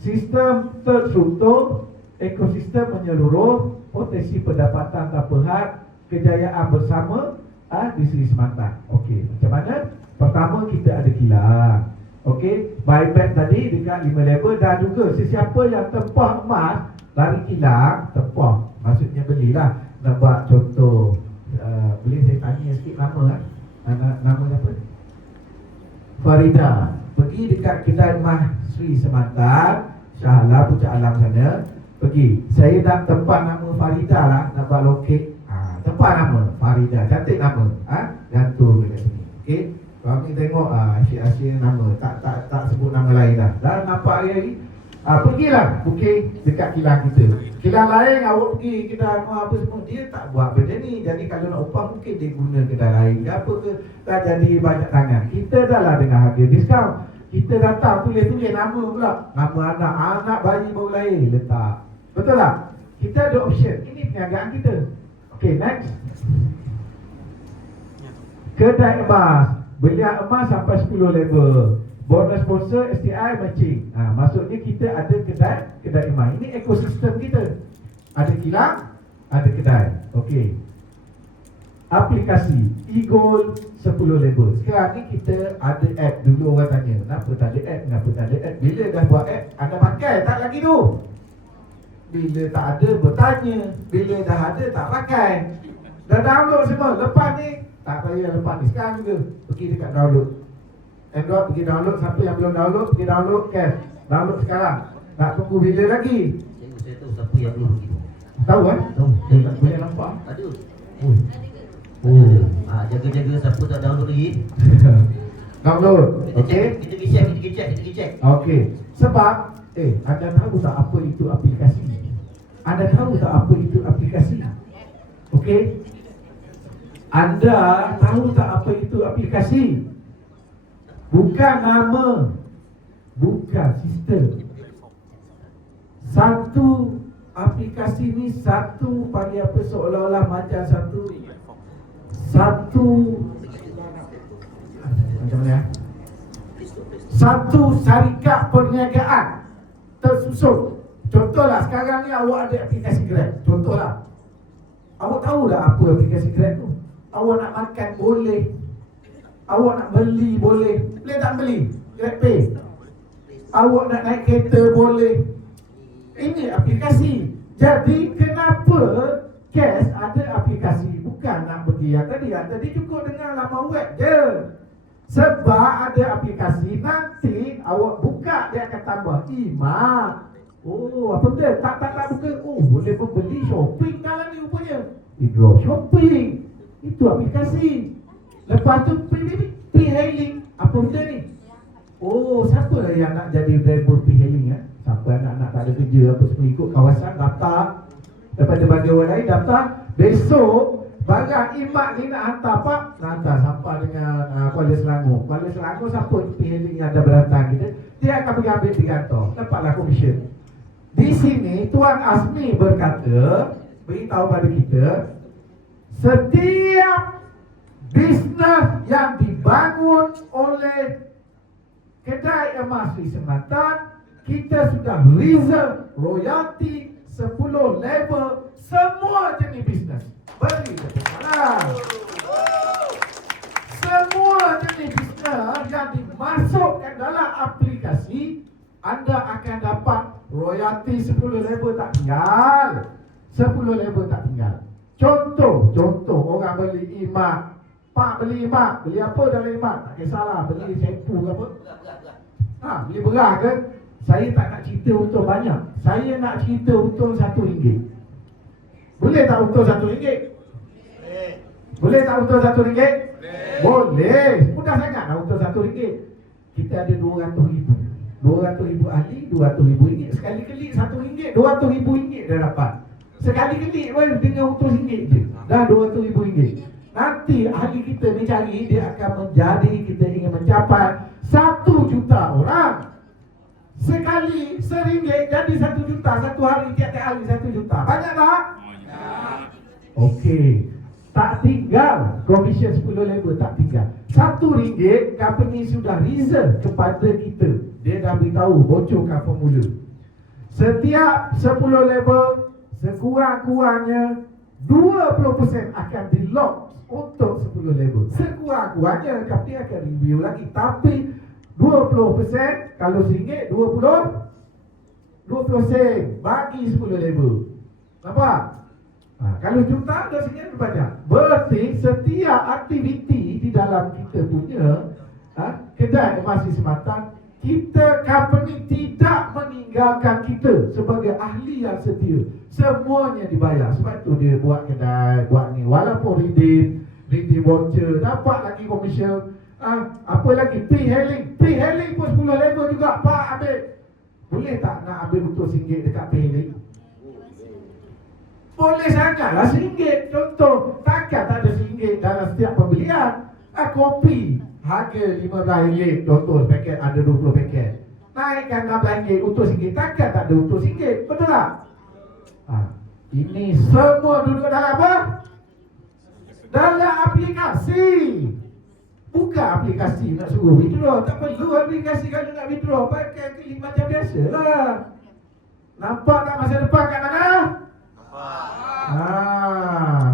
Sistem terstruktur, ekosistem menyeluruh, potensi pendapatan tanpa had, kejayaan bersama di Seri Semantan. Okey, macam mana? Pertama, kita ada kilang. Okey, buyback tadi dekat 5 level. Dan juga sesiapa yang tempah emas dari kilang, tempah, maksudnya belilah. Nak buat contoh, boleh saya tanya sikit nama nama siapa? Farida. Pergi dekat kedai emas Seri Semantan, Shah Alam, Puncak Alam sana. Pergi, saya nak tempat nama Farida lah, nak buat loket. Tempat nama Farida, cantik nama. Gantung dekat sini. Okey. Kami tengok asyik-asyik nama, tak sebut nama lain dah. Dah nampak hari-hari. Pergilah booking dekat kilang kita. Kilang lain awak pergi kedai apa semua, dia tak buat benda ni. Jadi kalau nak upah mungkin dia guna kedai lain ke apa ke, dah jadi banyak tangan. Kita dah lah dengan harga diskaun. Kita datang tulis nama pula. Nama anak bayi baru lahir letak. Betul tak? Kita ada option. Ini perniagaan kita. Okay, next. Kedai emas. Belian emas sampai 10 level. Bonus sponsor, STI, matching. Maksudnya kita ada kedai emas. Ini ekosistem kita. Ada kilang, ada kedai. Okey. Aplikasi e-gold 10 level. Sekarang ni kita ada app. Dulu orang tanya, kenapa tak ada app? Kenapa tak ada app? Bila dah buat app, anda pakai tak lagi tu. Bila tak ada, bertanya. Bila dah ada, tak pakai. Dah download semua. Lepas ni, tak payah lepas ni. Sekarang juga, pergi dekat download. Android pergi download. Siapa yang belum download, pergi download cash. Download sekarang. Tak tunggu bila lagi. Saya tahu siapa yang belum pergi. Tahu kan? Tahu. Saya tak boleh nampak. Ada. Oh. Jaga-jaga siapa tak download lagi. Download. Kita Okey. check, kita pergi check, kita pergi check. Okey. Sebab anda tahu tak apa itu aplikasi? Anda tahu tak apa itu aplikasi? Okey. Anda tahu tak apa itu aplikasi? Bukan nama, bukan sistem. Satu aplikasi ni satu panggil apa, seolah-olah macam satu macam mana? Satu syarikat perniagaan tersusun. Contohlah sekarang ni awak ada aplikasi Grab. Contohlah. Awak tahu tak apa aplikasi Grab tu? Awak nak makan boleh. Awak nak beli boleh. Boleh tak beli? Grab Pay. Awak nak naik kereta boleh. Ini aplikasi. Jadi kenapa cash ada aplikasi? Bukan nak pergi yang tadi cukup dengan laman web je. Sebab ada aplikasi, nanti awak buka dia akan tambah mak. Oh, apa benda? Tak buka. Oh, boleh membeli shopping dalam ni rupanya. Drop shopping. Itu aplikasi. Lepas tu pre-hailing. Apa benda ni? Oh, siapa lah yang nak jadi driver pre-hailing? Siapa anak-anak tak ada kerja apa semua, ikut kawasan daftar. Lepas tu bagi orang lain daftar. Besok barang imak ni nak hantar apa? Nak hantar sampah dengan Kuala Selangor. Kuala Selangor siapa pre-hailing yang ada berhantar kita? Dia akan pergi ambil di kantor. Dapatlah komisen. Di sini Tuan Azmi berkata, beritahu pada kita, setiap bisnes yang dibangun oleh kedai emas di Sematan, kita sudah reserve royalty 10 level semua jenis bisnes. Beri tepuk tangan. Semua jenis bisnes yang dimasukkan dalam aplikasi, anda akan dapat royalty 10 level tak tinggal. 10 level tak tinggal. Contoh orang beli imak. Pak beli imak, beli apa dalam imak? Tak kisahlah, beli shampoo ke apa? Beli beras ke? Saya tak nak cerita untung banyak. Saya nak cerita untung RM1. Boleh tak untung RM1? Boleh tak untung RM1? Boleh. Mudah sangat nak untung RM1. Kita ada RM200,000. RM200,000 ahli, RM200,000. Sekali kelik RM1, RM200,000 dah dapat. Sekali kelik pun dengan untung RM1 je. Dah RM200,000. Nanti ahli kita ni cari, dia akan menjadi, kita ingin mencapai 1 juta orang. Sekali RM1 jadi 1 juta. Satu hari, tiap-tiap hari 1 juta. Banyak tak? Banyak. Okey. Tak tinggal komisen 10 level, tak tinggal. RM1 company sudah reserve kepada kita. Dia dah beritahu, bocorkan formula. Setiap 10 level, sekurang-kurangnya 20% akan di-lock untuk 10 level. Sekurang-kurangnya company akan review lagi. Tapi 20% kalau RM1, 20 sen bagi 10 level. Nampak? Kalau juta dah RM1 banyak. Berarti setiap aktiviti di dalam kita punya kedai emas di Sematan, kita company tidak meninggalkan kita sebagai ahli yang setia. Semuanya dibayar. Sebab tu dia buat kedai, buat ni. Walaupun redeem voucher, dapat lagi komisen. Apa lagi? Pre-hailing pun 10 level juga. Pak ambil. Boleh tak nak ambil betul RM1 dekat pre-hailing? Boleh sangatlah RM1. Contoh, takkan tak ada RM1 dalam setiap pembelian. Kopi harga RM15, contoh paket ada 20 paket. Naikkan RM16 untuk RM1. Takkan tak ada untuk RM1. Betul tak? Ini semua duduk dalam apa? Dalam aplikasi. Bukan aplikasi nak suruh withdraw. Tak perlu aplikasi kalau nak withdraw. Pakai klik macam biasa lah. Nampak tak masa depan kat mana? Nampak.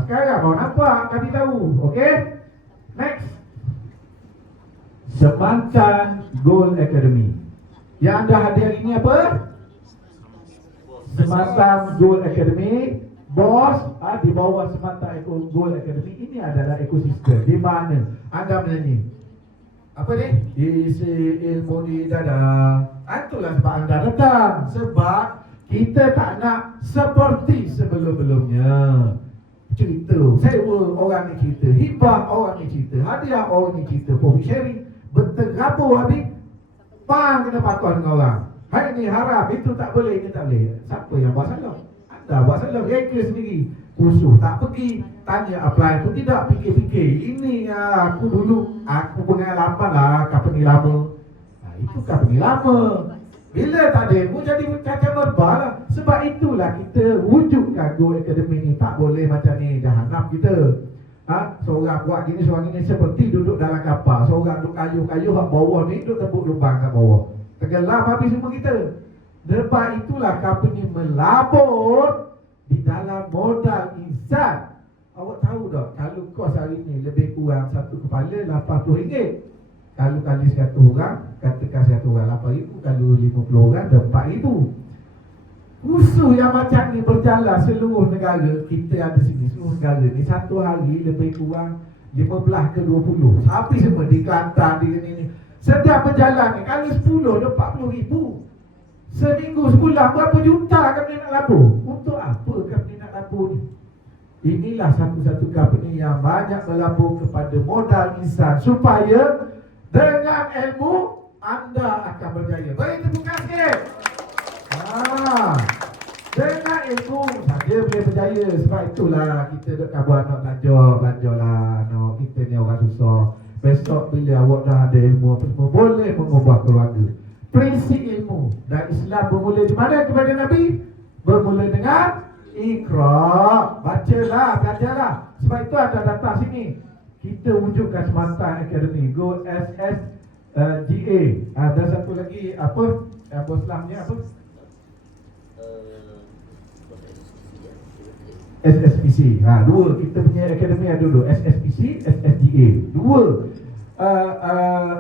Sekarang kau nampak, kami tahu. Okey? Next. Semantan Gold Academy. Yang anda hadir hari ini apa? Semantan Gold Academy. Bos, di bawah Semantan Gold Academy ini adalah ekosistem di mana anda menyanyi. Apa ni? Isi ilmu di dada. Itulah sebab anda datang. Sebab kita tak nak seperti sebelum-belumnya. Cerita, sewa orang ni cerita, hibah orang ni cerita, hadiah orang ni cerita, profit sharing, berterabur habis, pang kena patah dengan orang. Hari ni haram, itu tak boleh, ini tak boleh. Siapa yang buat salah? Anda buat salah, reka sendiri. Khusus tak pergi, tanya apply pun tidak, fikir-fikir. Ini aku dulu, aku pengalaman lah, company lama. Itu company lama. Bila tak ada ilmu jadi kacau merbah lah. Sebab itulah kita wujudkan Go Academy ni. Tak boleh macam ni, jahanam kita. Seorang buat gini, seorang gini seperti duduk dalam kapal. Seorang duduk kayu-kayu kat bawah ni, duduk tepuk lubang kat bawah. Tenggelam habis semua kita. Sebab itulah company melabur di dalam modal insan. Awak tahu tak, kalau kos hari ni lebih kurang satu kepala RM80. Kalau kali 100 orang, katakan 100 orang 8,000. Kalau 50 orang, dah 4,000. Khusus yang macam ni berjalan seluruh negara. Kita ada sini, seluruh negara ni satu hari lebih kurang 15 ke 20. Habis semua di Kelantan, di ni. Sedang berjalan ni, kalau 10 dah 40,000. Seminggu sebulan berapa juta kami nak labur? Untuk apa kami nak labur ni? Inilah satu-satu company yang banyak melabur kepada modal insan supaya dengan ilmu anda akan berjaya. Beri tepukan sikit. Dengan ilmu saja boleh berjaya. Sebab itulah kita duk kabar nak belanja lah. No, kita ni orang susah. Besok bila awak dah ada ilmu apa semua, boleh mengubah keluarga. Prinsip ilmu dan Islam bermula di mana kepada Nabi? Bermula dengan Iqra. Bacalah, belajarlah. Sebab itu anda datang sini. Kita wujudkan Semantan Academy Go SSGA. Ada satu lagi apa? Bos Islamnya apa? SSPC. Dua. Kita punya akademi ada dulu. SSPC, SSGA. Dua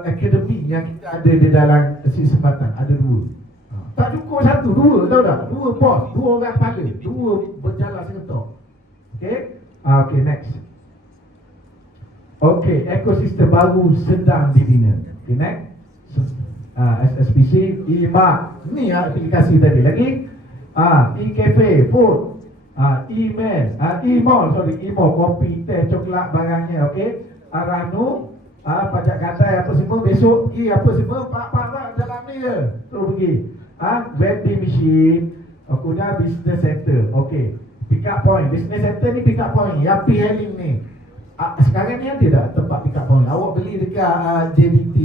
akademi yang kita ada di dalam Semantan. Ada dua. Tak cukup satu, dua. Tahu tak? Dua bos, dua orang kepala, dua berjalan serentak. Okay? Okay, next. Okay, ekosistem baru sedang dibina. Okay, next. SSPC, IMA. Ni aplikasi tadi lagi. E-cafe, food. Email, email, kopi, teh, coklat, barangnya. Okay. Aranu, pajak gadai apa semua. Besok pergi apa semua. Pak dalam ni je. Terus pergi. Vending machine. Kemudian business center. Okay. Pick up point. Business center ni pick up point. Yang P-Hailing ni. Sekarang ni ada tak tempat pick up point? Awak beli dekat JNT.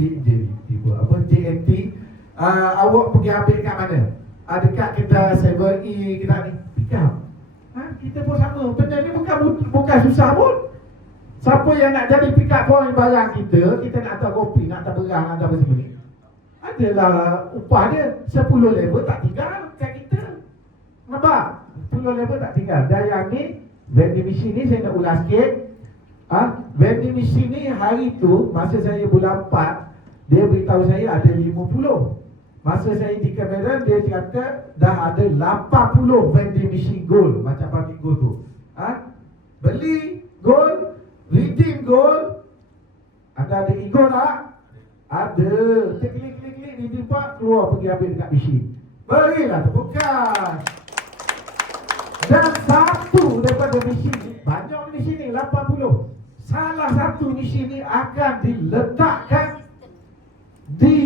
Awak pergi ambil dekat mana? Dekat kita 7E kita ni. Pick up. Kita pun sama. Benda ni bukan susah pun. Siapa yang nak jadi pick up point barang kita nak hantar kopi, nak hantar beras, nak hantar apa semua ni, adalah upah dia 10 level tak tinggal kat kita. Nampak? 10 level tak tinggal. Dan yang ni vending machine ni saya nak ulas sikit. Vending machine ni hari tu masa saya bulan 4, dia beritahu saya ada 50. Masa saya di kamera dia kata dah ada 80 vending machine gold. Macam public gold tu. Beli gold, redeem gold. Anda ada ego tak? Ada. Kita klik redeem pak, keluar pergi ambil dekat machine. Berilah tepukan. Dan satu daripada machine ni, banyak machine ni 80. Salah satu machine ni akan diletakkan di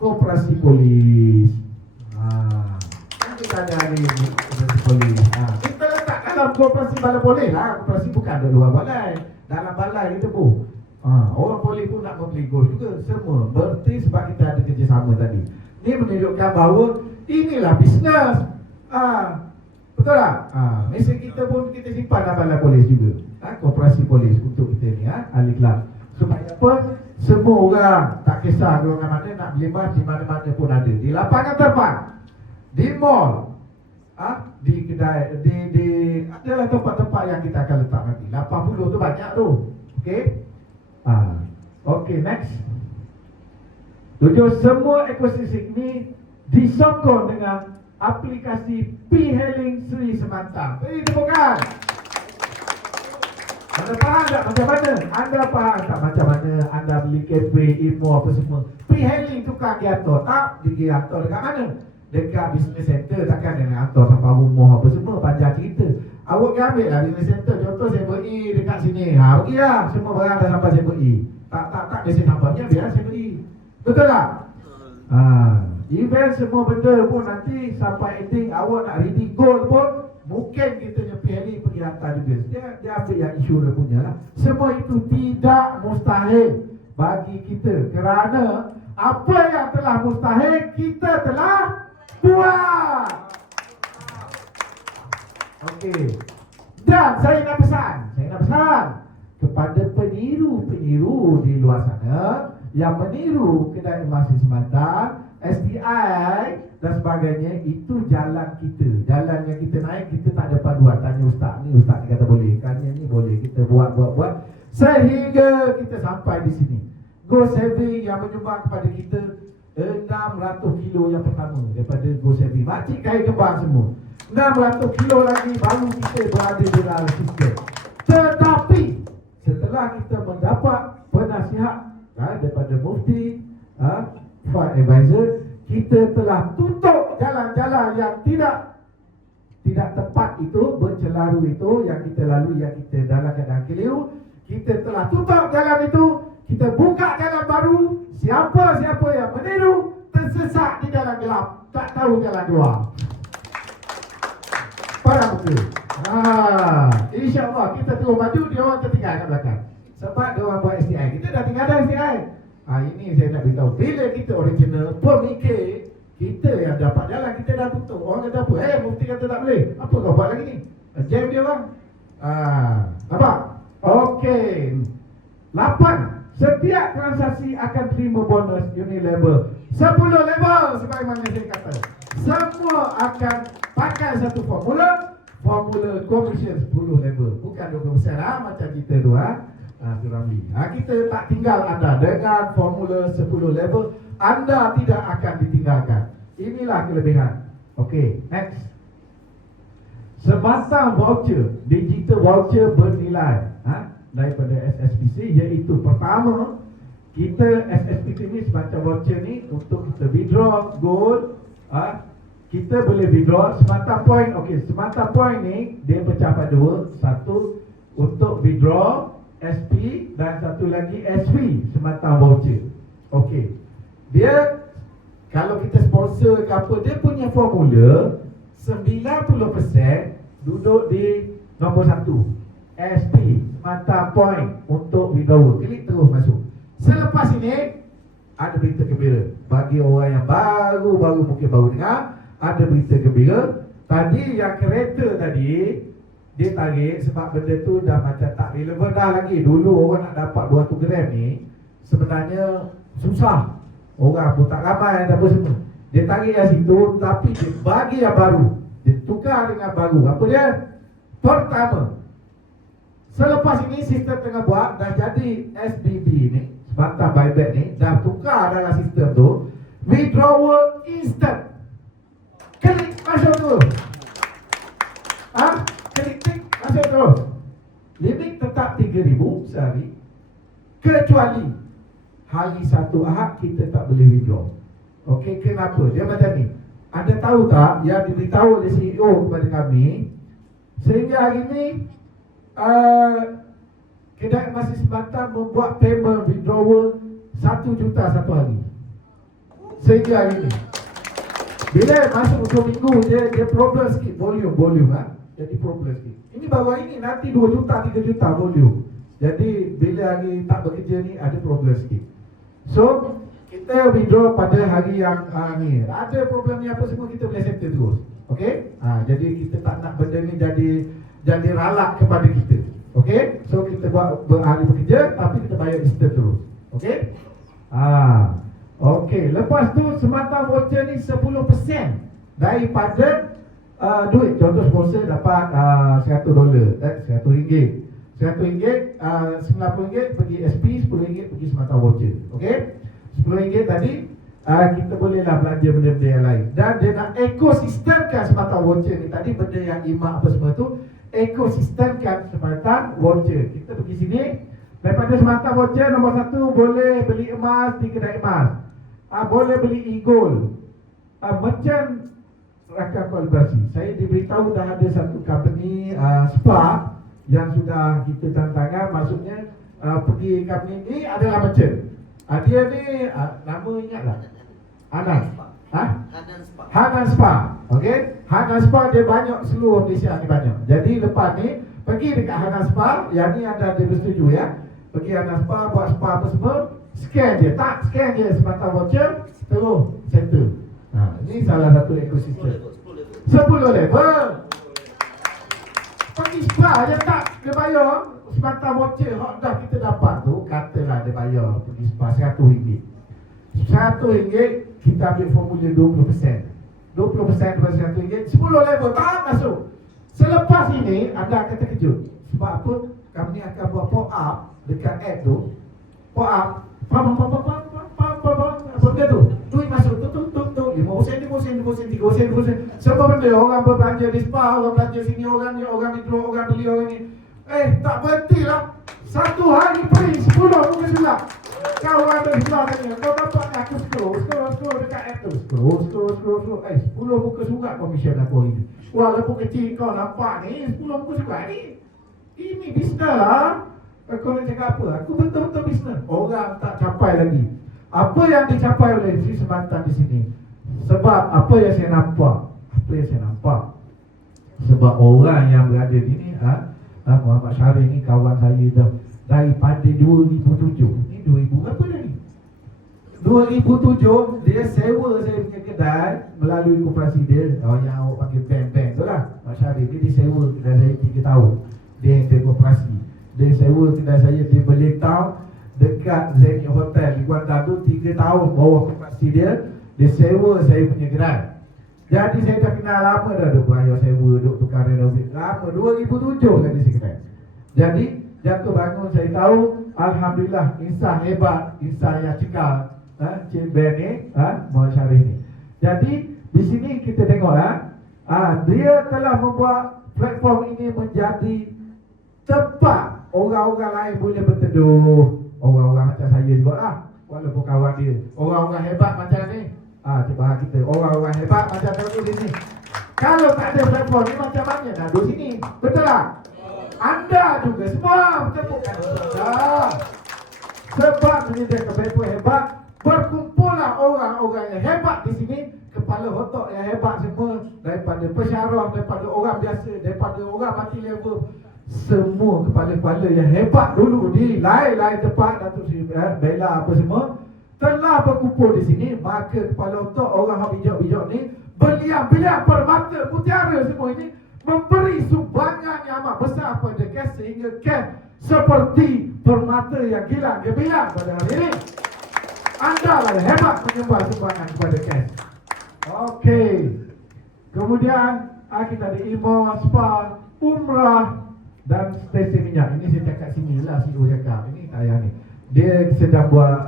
Koperasi Polis. Kita ada hari ini Koperasi Polis. Kita letak dalam Koperasi Balai Polis lah. Koperasi bukan ada luar balai. Dalam balai kita pun. Orang polis pun nak membeli gold juga. Semua berarti sebab kita ada kerjasama tadi. Ini menunjukkan bahawa inilah bisnes. Betul tak? Mesin kita pun kita simpan dalam balai polis juga. Koperasi polis untuk kita ni, ahli kelab. Supaya apa? Semua orang tak kisah golongan mana nak beli emas di mana-mana pun ada. Di lapangan terbang, di mall, di kedai, di adalah tempat-tempat yang kita akan letak nanti. 80 tu banyak tu. Okey? Okey, next. 7, semua ekosistem ini disokong dengan aplikasi P-Hailing Sri Semantang. Beri tepukan. Anda faham tak macam mana? Anda faham tak macam mana Anda beli kafe, imo apa semua? P-Hailing tukang diatur tak? Diatur dekat mana? Dekat business center. Takkan dia atur sampai rumah apa semua. Panjang cerita. Awak kan ambil lah business center. Contoh saya beri dekat sini. Okey lah. Semua barang dah sampai saya beri. Tak biasa nampaknya biar saya beri. Betul tak? Event semua benda pun nanti sampai ending awak nak ready goal pun mungkin kita punya PLE pergi hantar juga. Dia ambil yang isu dia punya lah. Semua itu tidak mustahil bagi kita kerana apa yang telah mustahil kita telah buat. Okey. Dan saya nak pesan kepada peniru-peniru di luar sana yang meniru kedai emas Semantang, SDI dan sebagainya, itu jalan kita. Jalan yang kita naik, kita tak ada paduan. Tanya ustaz ni kata boleh, tanya ni boleh, kita buat sehingga kita sampai di sini. Go Saving yang menyumbang kepada kita 600 kilo yang pertama daripada Go Saving. Makcik kaya kembang semua 600 kilo lagi baru kita berada di dalam sistem. Tetapi setelah kita mendapat penasihat daripada Mufti, Fund Advisor, kita telah tutup jalan-jalan yang tidak tepat itu, bercelaru itu yang kita lalui, yang kita dalam keadaan keliru. Kita telah tutup jalan itu, kita buka jalan baru. Siapa-siapa yang meniru tersesat di dalam gelap, tak tahu jalan keluar. Pada muka. InsyaAllah kita terus maju, dia orang tertinggal kat belakang. Sebab dia orang buat STI, kita dah tinggal dah STI. Ini saya nak beritahu, bila kita original pemikir, kita yang dapat jalan, kita dah tutup. Orang kata apa? Mufti kata tak boleh. Apa kau buat lagi ni? Jam dia bang. Nampak? Okey. 8. Setiap transaksi akan terima bonus Unilever 10 level sebagaimana saya kata. Semua akan pakai satu formula commission 10 level. Bukan 20% macam kita tu Ramli. Kita tak tinggal anda dengan formula 10 level. Anda tidak akan ditinggalkan. Inilah kelebihan. Okey, next. Semasa voucher, digital voucher bernilai daripada SSPC, iaitu pertama, kita SSPC ni semacam voucher ni untuk kita withdraw gold. Kita boleh withdraw semata point. Okey, semata point ni dia pecah pada dua. Satu untuk withdraw SP dan satu lagi SV, semata voucher. Okey. Dia kalau kita sponsor ke apa, dia punya formula 90% duduk di nombor 1. SP, semata point untuk withdrawal. Klik terus masuk. Selepas ini ada berita gembira bagi orang yang baru mungkin baru dengar. Ada berita gembira. Tadi yang kereta tadi dia tarik sebab benda tu dah macam tak relevan dah lagi. Dulu orang nak dapat 200 gram ni sebenarnya susah. Orang pun tak ramai tak apa semua. Dia tarik yang situ, tapi dia bagi yang baru. Dia tukar dengan baru. Apa dia? Pertama, selepas ini sistem tengah buat dah jadi SBB ni, Semantang buyback ni dah tukar dalam sistem tu withdrawal instant. Klik masuk tu. Klik masuk tu. Limit tetap 3,000 sehari, kecuali hari Sabtu Ahad kita tak boleh withdraw. Okey, kenapa? Dia macam ni. Anda tahu tak yang diberitahu oleh CEO kepada kami, sehingga hari ni kedai emas Semantang membuat payment withdrawal 1 juta satu hari. Sehingga hari ni. Bila masuk untuk minggu dia problem sikit volume jadi problem sikit. Ini baru hari ni, nanti 2 juta 3 juta volume. Jadi bila hari tak bekerja ni ada problem sikit. So kita withdraw pada hari yang ni. Ada problem ni apa semua kita boleh settle terus. Okey? Jadi kita tak nak benda ni jadi ralak kepada kita. Okey? So kita buat berhari bekerja tapi kita bayar instant terus. Okey? Okey, lepas tu semata voucher ni 10% daripada duit. Contoh sponsor dapat $100, RM100. RM100, RM90 pergi SP, RM10 pergi semata voucher. Okey? RM10 tadi kita bolehlah belanja benda-benda yang lain. Dan dia nak ekosistemkan semata voucher ni. Tadi benda yang imak apa semua tu, ekosistemkan semata voucher. Kita pergi sini, daripada semata voucher nombor 1 boleh beli emas di kedai emas. Boleh beli e-gold. Macam rakan kolaborasi. Saya diberitahu dah ada satu company spa yang sudah kita tantangan, maksudnya pergi company ni adalah merchant. Dia ni nama ingatlah. Hanan. Hanan Spa. Okey? Hanan Spa dia banyak, seluruh Malaysia ni banyak. Jadi lepas ni pergi dekat Hanan Spa, yang ni anda bersetuju ya. Pergi Hanan Spa, buat spa apa semua, scan dia, scan dia semata voucher, terus settle. Ini salah satu ekosistem. 10 level. Pergi spa je tak dia bayar semata voucher hak dah kita dapat tu, katalah dia bayar pergi spa RM100. RM100 kita ambil formulir 20%. 20% daripada RM100, 10 level tak masuk. Selepas ini anda akan terkejut. Sebab apa? Kami akan buat pop-up dekat app tu. Pop-up benda tu, duit masuk tu RM5, RM5, semua benda. Orang berbelanja di spa, orang belanja sini, orang ni, orang withdraw, orang beli, orang ni. Tak berhenti lah. Satu hari free 10 muka surat. Kau ada sebelah tanya, kau dapat ni, aku scroll dekat app tu. Scroll 10 muka surat komisen aku hari ni. Walaupun kecil kau nampak ni 10 muka surat ni. Ini bisnes lah. Kau nak cakap apa? Aku betul-betul bisnes. Orang tak capai lagi. Apa yang dicapai oleh Sri Semantan di sini? Sebab apa yang saya nampak? Sebab orang yang berada di sini, Muhammad Syarif ni kawan saya dah daripada 2007. Ni 2000 berapa dah ni? 2007 dia sewa saya punya kedai melalui koperasi dia. Yang awak panggil bank tu lah. Muhammad Syarif ni dia sewa kedai saya 3 tahun. Dia koperasi. Dia sewa kedai saya di Beletau dekat Zenit Hotel di Kuantan tu 3 tahun bawah koperasi dia. Dia sewa saya punya kedai. Jadi saya dah kenal lama dah, duk bayar sewa, duk tukar renovate lama, 2007 kan di kedai. Jadi jatuh bangun saya tahu, alhamdulillah insan hebat, insan yang cekal, Cik Ben ni, Muhammad Syarif ni. Jadi di sini kita tengok dia telah membuat platform ini menjadi tempat orang-orang lain boleh berteduh. Orang-orang macam saya juga lah, walaupun kawan dia. Orang-orang hebat macam ni, coba kita. Orang-orang hebat macam tu di sini. Kalau tak ada platform ni macam mana nak duduk sini? Betul tak? Anda juga semua bertepukkan anda. Sebab menyediakan platform hebat, berkumpullah orang-orang yang hebat di sini. Kepala otak yang hebat semua, daripada pesyarah, daripada orang biasa, daripada orang mati level. Semua kepala-kepala yang hebat dulu di lain-lain tempat, Datuk Seri Bella apa semua telah berkumpul di sini. Maka kepala otak orang yang bijak-bijak ni, beliang-beliang permata mutiara semua ini memberi sumbangan yang amat besar pada KES, sehingga KES seperti permata yang gila gemilang pada hari ini. Anda lah yang hebat menyumbang sumbangan kepada KES. Okey. Kemudian kita ada Imam, Spa, Umrah dan stesen minyak. Ini saya cakap sini lah, CEO cakap. Ini tayang ni. Dia sedang buat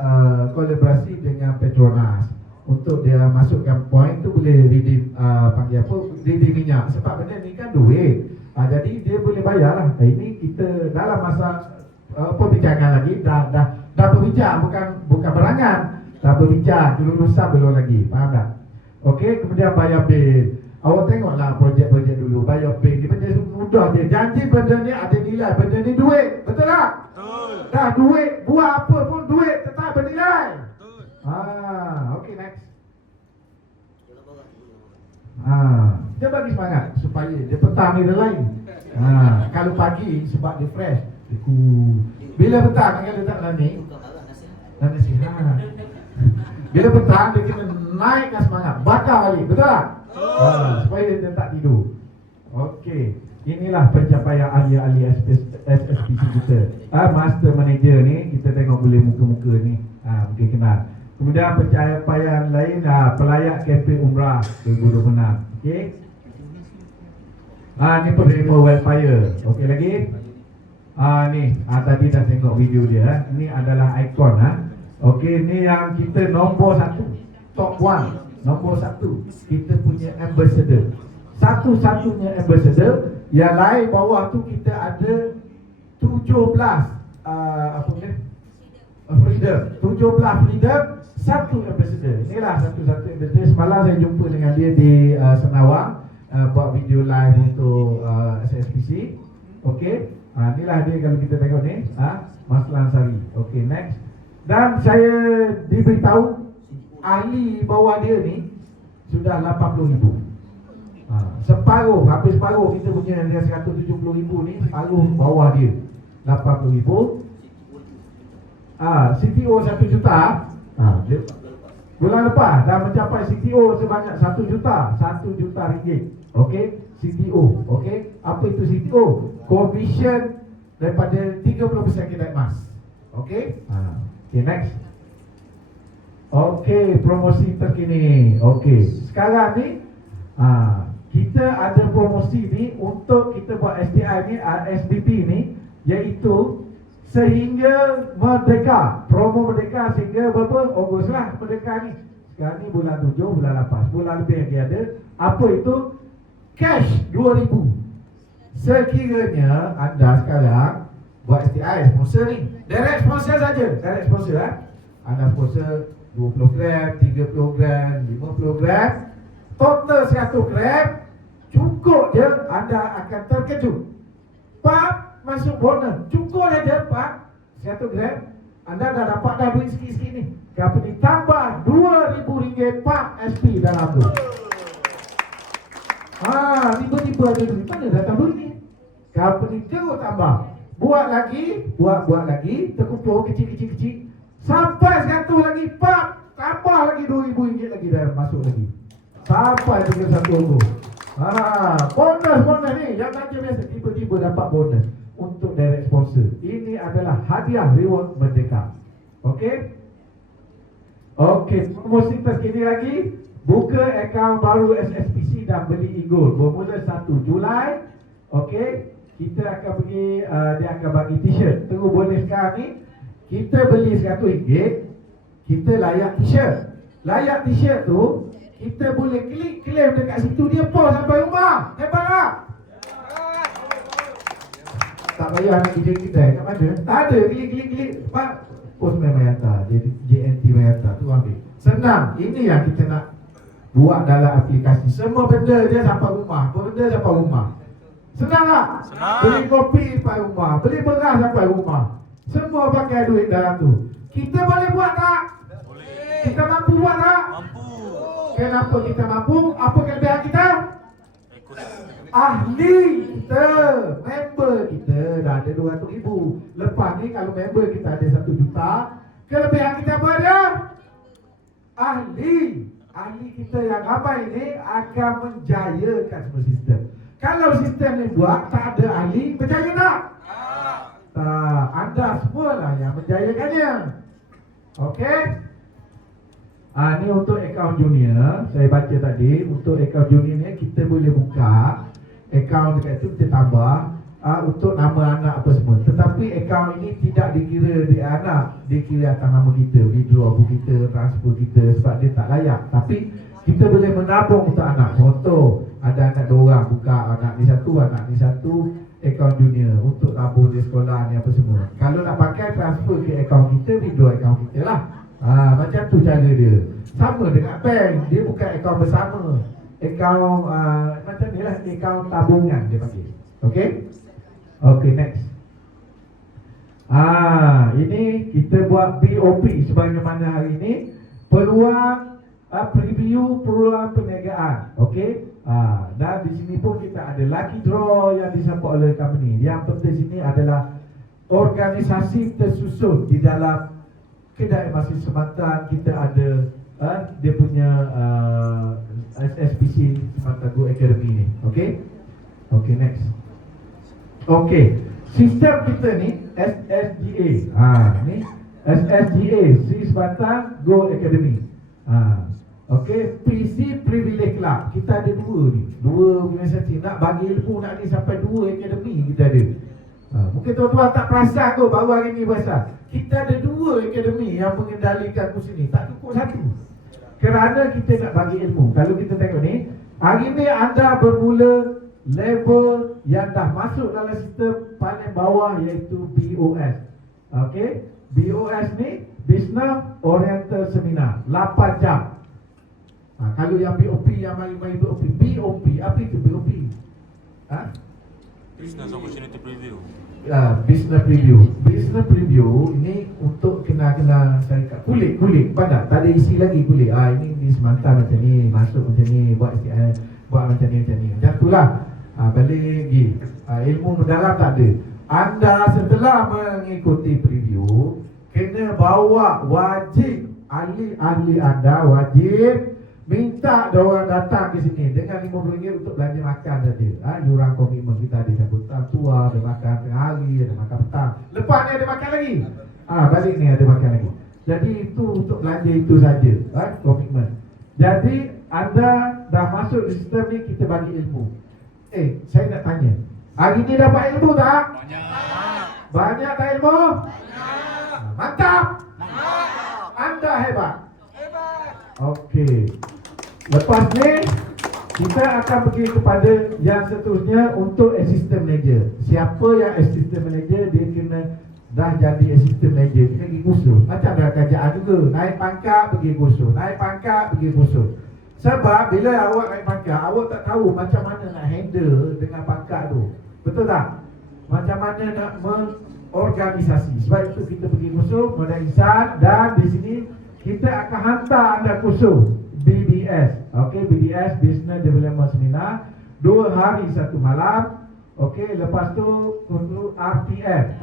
kolaborasi dengan Petronas. Untuk dia masukkan poin tu boleh redeem, panggil apa, redeem minyak. Sebab benda ni kan duit. Jadi dia boleh bayar lah. Ini kita dalam masa perbincangan lagi. Dah berbincang, bukan berangan. Dah berbincang, dulu lusa belum lagi. Faham tak? Okey, kemudian bayar bil. Awak tengoklah projek-projek dulu, bayar bil. Dia benda mudah je. Janji benda ni ada nilai, benda ni duit. Betul tak? Betul. Dah duit, buat apa pun duit tetap bernilai. Betul. Okey, next. Dia bagi semangat supaya dia petang ni dia lain. Kalau pagi sebab dia fresh, dia cool. Bila petang kalau tak lani, dan nasihat. Bila petang dia kena naikkan semangat, bakar balik, betul tak? Supaya dia tak tidur. Okey, inilah pencapaian ahli-ahli SSPC kita. Master manager ni, kita tengok boleh muka-muka ni. Mungkin kenal. Kemudian pencapaian lain, pelayak kempen umrah 2026. Okey. Ni penerima wildfire. Okey lagi. Ni tadi dah tengok video dia. Ini adalah ikon. Okey, ni yang kita nombor 1, top 1, nombor 1. Kita punya ambassador. Satu-satunya ambassador. Yang lain bawah tu kita ada 17 freedom. 17 freedom, satu ambassador. Inilah satu-satu ambassador. Semalam saya jumpa dengan dia di Senawang, buat video live untuk SSPC. Okey. Inilah dia kalau kita tengok ni, Mas Lansari. Okey, next. Dan saya diberitahu ahli bawah dia ni sudah 80,000. Separuh, hampir separuh kita punya yang 170,000 ni, separuh bawah dia 80,000. CTO 1 juta. Bulan lepas dah mencapai CTO sebanyak 1 juta, 1 juta ringgit. Okey, CTO. Okey, apa itu CTO? Komisen daripada 30% kedai emas. Okey. Okay, next. Okey, promosi terkini. Okey, sekarang ni kita ada promosi ni untuk kita buat SDI ni, SDP ni, iaitu sehingga Merdeka, promo Merdeka sehingga berapa? Ogos lah Merdeka ni. Sekarang ni bulan 7, bulan 8, bulan lebih lagi ada. Apa itu? Cash 2,000. Sekiranya anda sekarang buat STI sponsor ni, direct sponsor saja, direct sponsor anda sponsor 20 gram, 30 gram, 50 gram, total 100 gram, cukup je anda akan terkejut. Pak, masuk bonus, cukup saja Pak, 100 gram, anda dah dapat dah duit sikit-sikit ni. Company tambah RM2,000 Pak SP dalam tu. Tiba-tiba ada duit, mana datang duit ni? Company terus tambah. Buat lagi, terkumpul kecil-kecil. Sampai 100 lagi, Pak, tambah lagi RM2,000 lagi dah masuk lagi. Sampai dengan 1 orang. Bonus ni, yang belanja biasa tiba-tiba dapat bonus untuk direct sponsor. Ini adalah hadiah reward Merdeka. Okey? Okey, promosi terkini lagi. Buka akaun baru SSPC dan beli e-gold bermula 1 Julai. Okey, kita akan pergi, dia akan bagi t-shirt. Tunggu boleh sekarang ni. Kita beli RM100, kita layak t-shirt. Layak t-shirt tu, kita boleh klik claim dekat situ, dia post sampai rumah. Hebat tak? Tak payah nak kerja kedai, kat mana? Tak ada, klik. Pak, post Mayata, JNT Mayata tu ambil. Senang, ini yang kita nak buat dalam aplikasi. Semua benda dia sampai rumah. Senang tak? Senang. Beli kopi sampai rumah, beli beras sampai rumah. Semua pakai duit dalam tu. Kita boleh buat tak? Boleh. Kita mampu buat tak? Mampu. Kenapa kita mampu? Apa kelebihan kita? Ikut. Ahli kita, member kita dah ada 200,000. Lepas ni kalau member kita ada 1 juta, kelebihan kita apa dia? Ahli kita yang ramai ni akan menjayakan semua sistem. Kalau sistem ni buat tak ada ahli, berjaya tak? Tak, anda semua lah yang menjayakannya. Okey? Ni untuk akaun junior. Saya baca tadi, untuk akaun junior ni kita boleh buka akaun dekat tu, kita tambah untuk nama anak apa semua. Tetapi akaun ini tidak dikira di anak, dikira atas nama kita, withdraw kita, transfer kita, sebab dia tak layak. Tapi kita boleh menabung untuk anak. Contoh, ada anak 2 orang, buka anak ni satu, akaun junior untuk tabung di sekolah ni apa semua. Kalau nak pakai, transfer ke akaun kita, withdraw akaun kita lah. Macam tu cara dia. Sama dengan bank, dia bukan akaun bersama. Akaun macam ni lah, akaun tabungan dia panggil. Okey? Okey, next. Ini kita buat BOP sebagaimana hari ini. Peluang preview peluang perniagaan. Okey? Dan di sini pun kita ada lucky draw yang disupport oleh company. Yang penting sini adalah organisasi tersusun di dalam kedai emas Semantan. Kita ada dia punya SSPC Smarta Go Academy ni. Okay? Okay, next. Okay, sistem kita ni SSGA. Ni SSGA, Sri Smarta Go Academy. Okay, PC Privilege Club. Kita ada dua ni. Dua organisasi. Nak bagi ilmu nak ni sampai 2 akademi kita ada. Mungkin tuan-tuan tak perasan kot baru hari ni perasan. Kita ada 2 akademi yang mengendalikan kursus ni. Tak cukup satu. Kerana kita nak bagi ilmu. Kalau kita tengok ni, hari ni anda bermula level yang dah masuk dalam sistem paling bawah iaitu BOS. Okay, BOS ni Business Oriental Seminar 8 jam. Kalau yang BOP, yang mari-mari BOP, apa itu BOP? Business Opportunity Preview. Business Preview. Business Preview ini untuk kena syarikat. Kulit, pandang. Tak ada isi lagi kulit. Ini di Semanta macam ni, masuk macam ni, buat macam ni. Macam itulah. Balik lagi. Ilmu mendalam tak ada. Anda setelah mengikuti preview, kena bawa wajib ahli-ahli anda wajib minta diorang datang ke sini dengan RM50 untuk belanja makan saja. Jurang komitmen kita ada sambutan tua, ada makan tengah hari, ada makan petang. Lepas ni ada makan lagi. Balik ni ada makan lagi. Jadi itu untuk belanja itu saja, komitmen. Jadi anda dah masuk di sistem ni, kita bagi ilmu. Saya nak tanya, hari ni dapat ilmu tak? Banyak tak ilmu? Mantap. Anda hebat. Okey. Lepas ni kita akan pergi kepada yang seterusnya untuk assistant manager. Siapa yang assistant manager, dia kena dah jadi assistant manager, dia pergi kursus. Macam dah kerjaan juga, naik pangkat pergi kursus, naik pangkat pergi kursus. Sebab bila awak naik pangkat, awak tak tahu macam mana nak handle dengan pangkat tu. Betul tak? Macam mana nak mengorganisasi. Sebab itu kita pergi kursus, modernisasi, dan di sini kita akan hantar anda kursus BDS. Okey, BDS Business Development Seminar 2 hari 1 malam. Okey, lepas tu kursus RTF,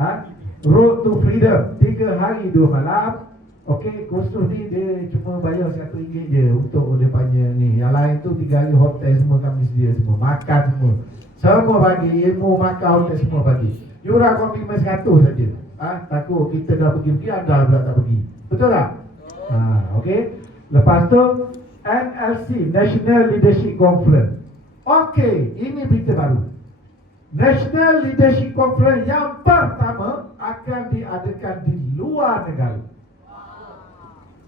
Road to Freedom 3 hari 2 malam. Okey, kursus ni dia cuma bayar RM1 je untuk dia punya ni. Yang lain tu 3 hari hotel semua kami sedia semua, makan semua. Semua bagi ilmu, makan, hotel semua bagi. Yuran komitmen 100 saja. Takut kita dah pergi anda pula tak pergi. Betul tak? Okey. Lepas tu NLC, National Leadership Conference. Okey, ini berita baru. National Leadership Conference yang pertama akan diadakan di luar negara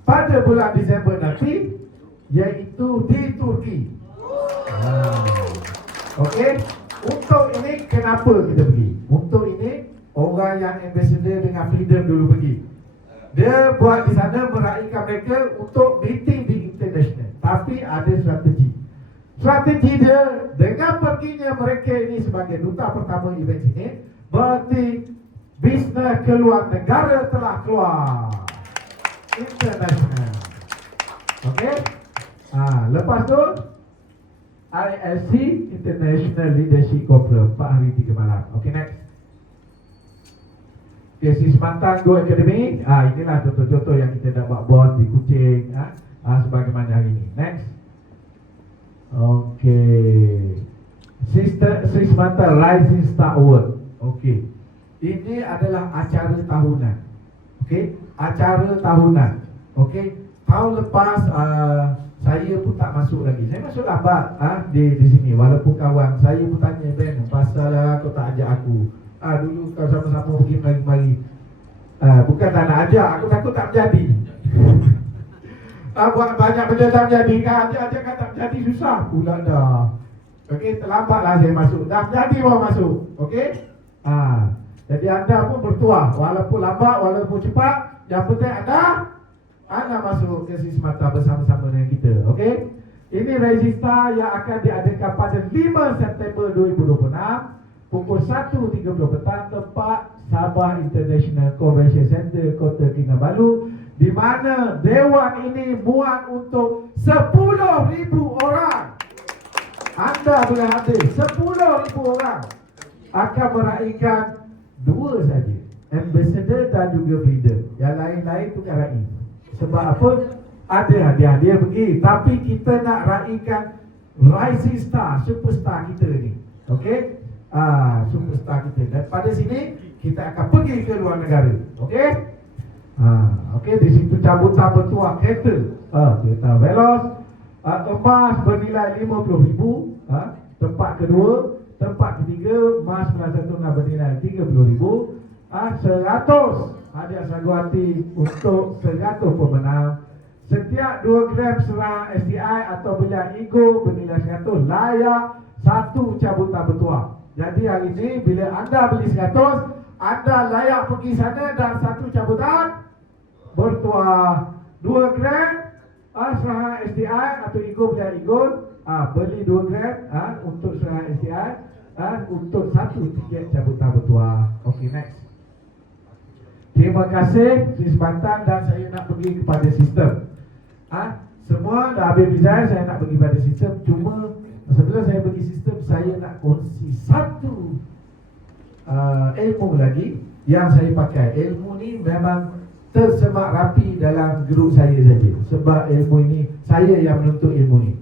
pada bulan Disember nanti, iaitu di Turki. Okey. Untuk ini kenapa kita pergi? Untuk ini orang yang ambassador dengan freedom dulu pergi. Dia buat di sana meraihkan mereka untuk meeting di international. Tapi ada strategi. Strategi dia dengan perginya mereka ini sebagai duta pertama event ini, berarti bisnes keluar negara telah keluar international. Okey. Lepas tu ILC International Leadership Conference 4 hari 3 malam. Okey, next. Sri Smarta Go Academy. Inilah contoh-contoh yang kita dah buat di Kuching, sebagaimana hari ini. Next. Okey. Sri Smarta Rising Star Award. Okey. Ini adalah acara tahunan. Okey, acara tahunan. Okey. Tahun lepas saya pun tak masuk lagi. Saya masuk lambat di sini. Walaupun kawan saya pun tanya, Ben, pasal kau tak ajak aku. Dulu kau sama-sama pergi mari-mari. Bukan tak nak ajak, aku takut tak jadi. Buat banyak benda tak jadi kan. Ajak kan tak jadi, susah pula dah. Okey, terlambatlah saya masuk. Dah jadi baru masuk. Okey. Jadi anda pun bertuah. Walaupun lambat, walaupun cepat, yang penting anda masuk ke Sri Smarta bersama-sama dengan kita. Okey. Ini register yang akan diadakan pada 5 September 2026. Pukul 1.30 petang, tempat Sabah International Convention Center, Kota Kinabalu, di mana dewan ini muat untuk 10,000 orang. Anda boleh hadir. 10,000 orang akan meraihkan 2 saja, ambassador dan juga freedom. Yang lain-lain tu karai. Sebab apa? ada hadiah-hadiah pergi. Tapi kita nak raikan rising star, superstar kita ni. Okey? Superstar kita. Daripada sini kita akan pergi ke luar negara. Okey? Okey, di situ cabutan bertuah kereta. Kereta Veloz. Emas bernilai RM50,000. Tempat kedua. Tempat ketiga, emas melasa tunai bernilai RM30,000. 100 hadiah saguati untuk 100 pemenang. Setiap 2 gram serang STI atau belian ego bernilai 100 layak satu cabutan bertuah. Jadi hari ini bila anda beli 100, anda layak pergi sana dan satu cabutan bertuah. 2 gram serang STI atau ego belian ego, beli 2 gram untuk serang STI untuk satu tiket cabutan bertuah. Okey, next. Terima kasih kesempatan dan saya nak pergi kepada sistem. Semua dah habis design, saya nak pergi pada sistem. Cuma sebelum saya pergi sistem, saya nak kongsi satu ilmu lagi yang saya pakai. Ilmu ni memang tersemak rapi dalam grup saya saja. Sebab ilmu ini, saya yang menuntut ilmu ni.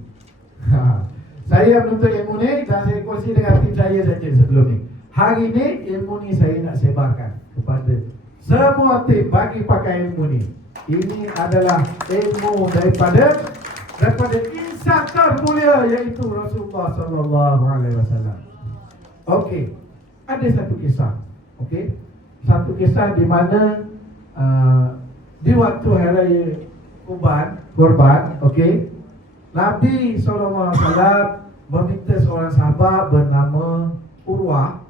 Saya menuntut ilmu ni dan saya kongsi dengan tim saya saja sebelum ni. Hari ni ilmu ni saya nak sebarkan kepada semua tim bagi pakai ilmu ni. Ini adalah ilmu daripada insan termulia iaitu Rasulullah sallallahu alaihi wasallam. Okey. Ada satu kisah. Okey. Satu kisah di mana di waktu hari raya Kurban, okey. Nabi sallallahu alaihi wasallam meminta seorang sahabat bernama Urwah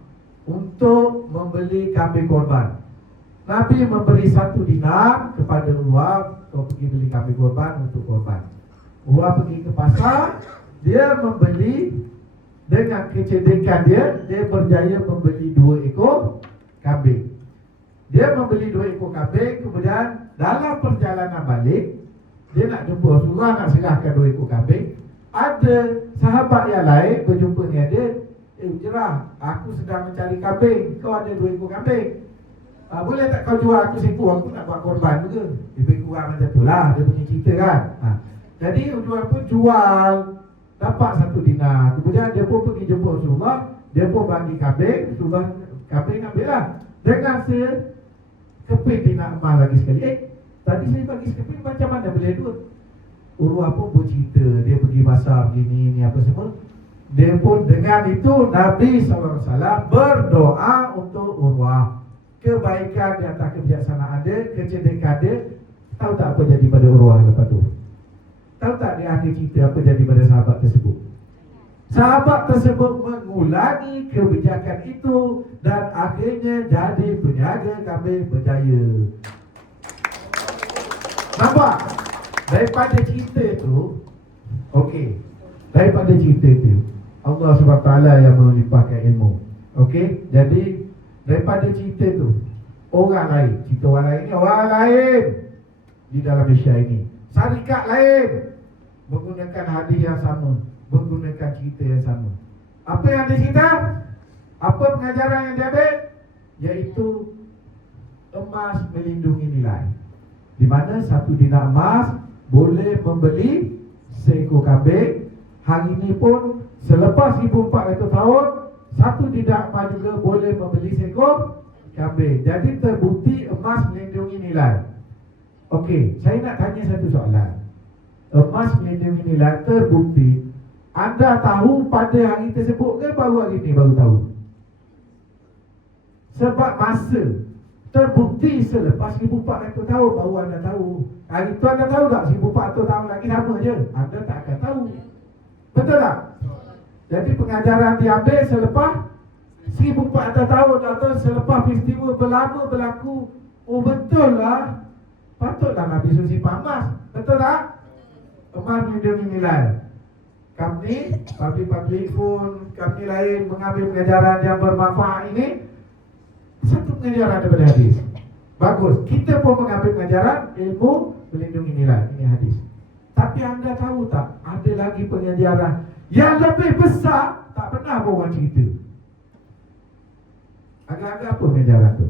untuk membeli kambing korban. Nabi memberi 1 dinar kepada Urwah, kau pergi beli kambing korban untuk korban. Urwah pergi ke pasar, dia membeli dengan kecerdikan dia berjaya membeli 2 ekor kambing. Dia membeli 2 ekor kambing, kemudian dalam perjalanan balik, dia nak jumpa Rasulullah, nak serahkan 2 ekor kambing. Ada sahabat yang lain berjumpa dengan dia, Jerah, aku sedang mencari kambing, kau ada 2 ekor kambing. Boleh tak kau jual aku seekor, aku nak buat korban juga. Lebih kurang macam tu lah, dia punya cerita kan. Jadi Urwah pun jual, dapat 1 dinar. Kemudian dia pun pergi jumpa Rasulullah, dia pun bagi kambing, Rasulullah kambing ambil lah. Dengan sekeping dinar emas lagi sekali. Tadi saya bagi sekeping, macam mana boleh dua? Urwah pun bercerita, dia pergi pasar begini, ni apa semua. Dia pun dengan itu Nabi SAW berdoa untuk Urwah. Kebaikan di atas kebijaksanaan dia, kecerdikan dia. Tahu tak apa jadi pada Urwah lepas tu? Tahu tak di akhir cerita apa jadi pada sahabat tersebut? Sahabat tersebut mengulangi kebijakan itu dan akhirnya jadi peniaga kambing berjaya. Nampak? Daripada cerita itu, okey. Daripada cerita itu, Allah SWT yang melimpahkan ilmu. Okey, jadi daripada cerita tu, orang lain, cerita orang lain ni, orang lain di dalam Malaysia ini, syarikat lain menggunakan hadis yang sama, menggunakan cerita yang sama. Apa yang dicerita? Apa pengajaran yang diambil? Iaitu emas melindungi nilai, di mana 1 dinar emas boleh membeli seekor kambing. Hari ini pun selepas 1400 tahun, 1 dinar emas juga boleh membeli seekor kambing. Jadi terbukti emas melindungi nilai. Okey, saya nak tanya satu soalan. Emas melindungi nilai terbukti. Anda tahu pada hari tersebut ke baru hari ini baru tahu? Sebab masa terbukti selepas 1400 tahun baru anda tahu. Hari itu anda tahu tak 1400 tahun lagi sama je? Anda tak akan tahu. Betul tak? Jadi pengajaran diambil selepas 1400 tahun atau selepas peristiwa berlama berlaku. Oh betul lah, patutlah Nabi simpan emas. Betul tak? Emas melindungi nilai. Kami, publik pun, kami lain mengambil pengajaran yang bermanfaat ini. Satu pengajaran daripada hadis. Bagus, kita pun mengambil pengajaran ilmu melindungi nilai. Ini hadis. Tapi anda tahu tak, ada lagi pengajaran yang lebih besar, tak pernah pun orang cerita. Agak-agak apa pengajaran tu?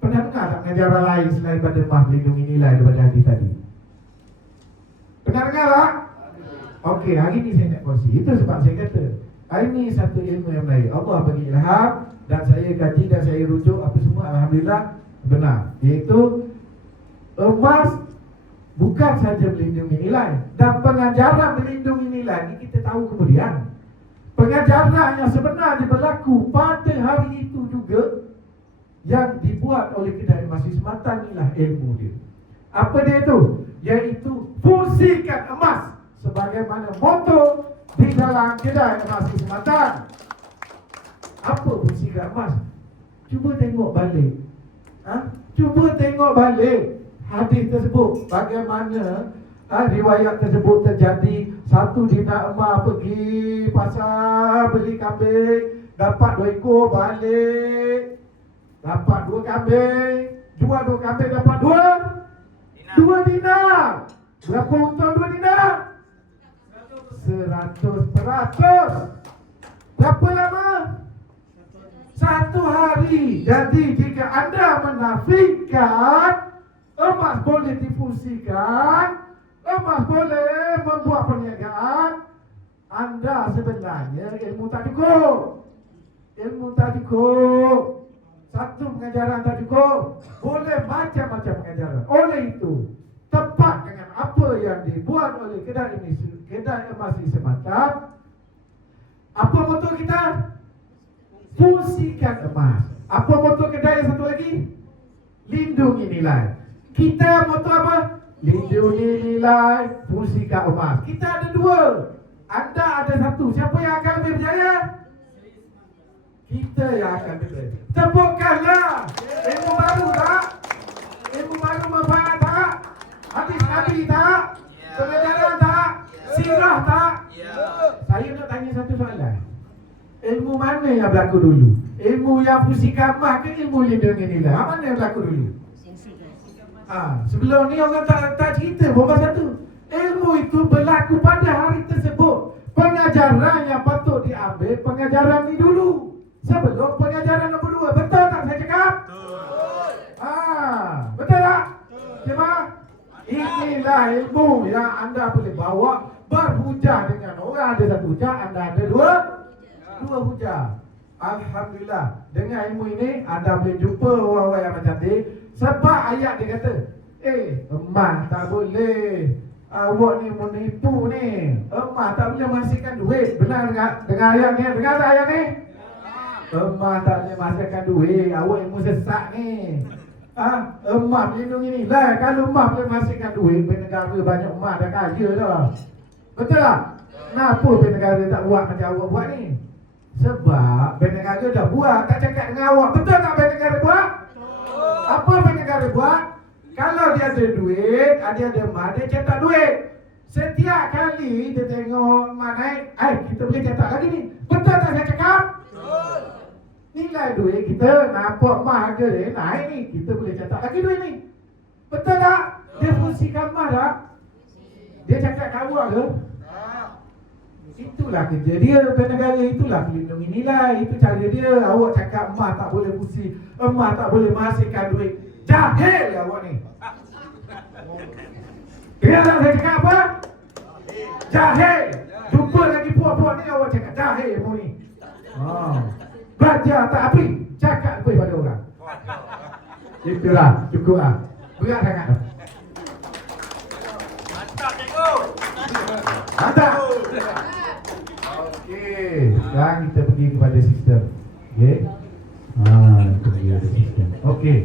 Pernah dengar tak pengajaran lain selain pada emas melindungi nilai daripada hadis tadi? Pernah dengar tak? Okey, hari ni saya nak kongsi. Itu sebab saya kata hari ni satu ilmu yang menarik. Allah bagi ilham dan saya kaji dan saya rujuk apa semua, alhamdulillah benar. Iaitu emas bukan saja melindungi nilai, dan pengajaran melindungi nilai ni kita tahu kemudian. Pengajaran yang sebenarnya berlaku pada hari itu juga yang dibuat oleh kedai emas semata inilah ilmu dia. Apa dia itu? Iaitu fungsikan emas sebagaimana moto di dalam kedai emas semata. Apa fungsikan emas? Cuba tengok balik. Cuba tengok balik hadis tersebut, bagaimana riwayat tersebut terjadi. Satu dinar emas pergi pasar beli kambing, dapat 2 ekor, balik dapat 2 kambing, jual 2 kambing dapat 2 dinar. Berapa untung 2 dinar? 100%. Berapa lama? 1 hari. Jadi jika anda menafikan emas boleh difungsikan, emas boleh membuat perniagaan, anda sebenarnya ilmu tak cukup. Ilmu tak cukup. Satu pengajaran tak cukup. Boleh macam-macam pengajaran. Oleh itu, tepat dengan apa yang dibuat oleh kedai emas semata. Apa moto kita? Fungsikan emas. Apa moto kedai yang satu lagi? Lindungi nilai. Kita moto apa? Lindungi nilai, fungsikan emas. Kita ada 2. Anda ada 1. Siapa yang akan lebih berjaya? Kita yang akan lebih berjaya. Tepukkanlah. Ilmu baru tak? Ilmu baru manfaat tak? Hadis Nabi tak? Pengajaran tak? Sirah tak? Saya nak tanya satu soalan. Ilmu mana yang berlaku dulu? Ilmu yang fungsikan emas ke ilmu lindungi nilai? Mana yang berlaku dulu? Sebelum ni orang tak cerita pun pasal tu. Ilmu itu berlaku pada hari tersebut. Pengajaran yang patut diambil pengajaran ni dulu sebelum pengajaran nombor 2. Betul tak saya cakap? Betul. Betul tak? Cuma inilah ilmu yang anda boleh bawa berhujah dengan orang ada 1 hujah, anda ada 2 hujah. Alhamdulillah, dengan ilmu ini anda boleh jumpa orang-orang yang macam ni. Sebab ayat dia kata, emas tak boleh, awak ni menipu ni, emas tak boleh menghasilkan duit. Benar dengar ayat ni? Dengar tak ayat ni? Emas tak boleh menghasilkan duit, awak ilmu sesat ni. Emas melindungi ni lah. Kalau emas boleh menghasilkan duit, negara banyak emas dah kaya dah. Betul tak? Kenapa negara tak buat macam awak buat ni? Sebab negara dah buat, tak cakap dengan awak. Betul tak negara buat? Apa negara buat? Kalau dia ada duit, dia ada emas, dia cetak duit. Setiap kali dia tengok emas naik, kita boleh cetak lagi ni. Betul tak saya cakap? Betul. Nilai duit kita, nampak emas harga dia naik ni, kita boleh cetak lagi duit ni. Betul tak? Dia fungsikan emas tak? Dia cakap kat awak ke? Itulah kerja dia, negara itulah melindungi nilai. Itu cara dia. Awak cakap emas tak boleh fungsi, emas tak boleh menghasilkan duit. Jahil awak ni. Dengar tak saya cakap apa? Jahil. Jumpa lagi puak-puak ni awak cakap jahil mu ni. Belajar tak api, cakap lebih pada orang. Itulah, cukup lah. Berat sangat. Mantap cikgu. Mantap. Okey, sekarang kita pergi kepada sistem. Okey. Kita pergi kepada sistem. Okey.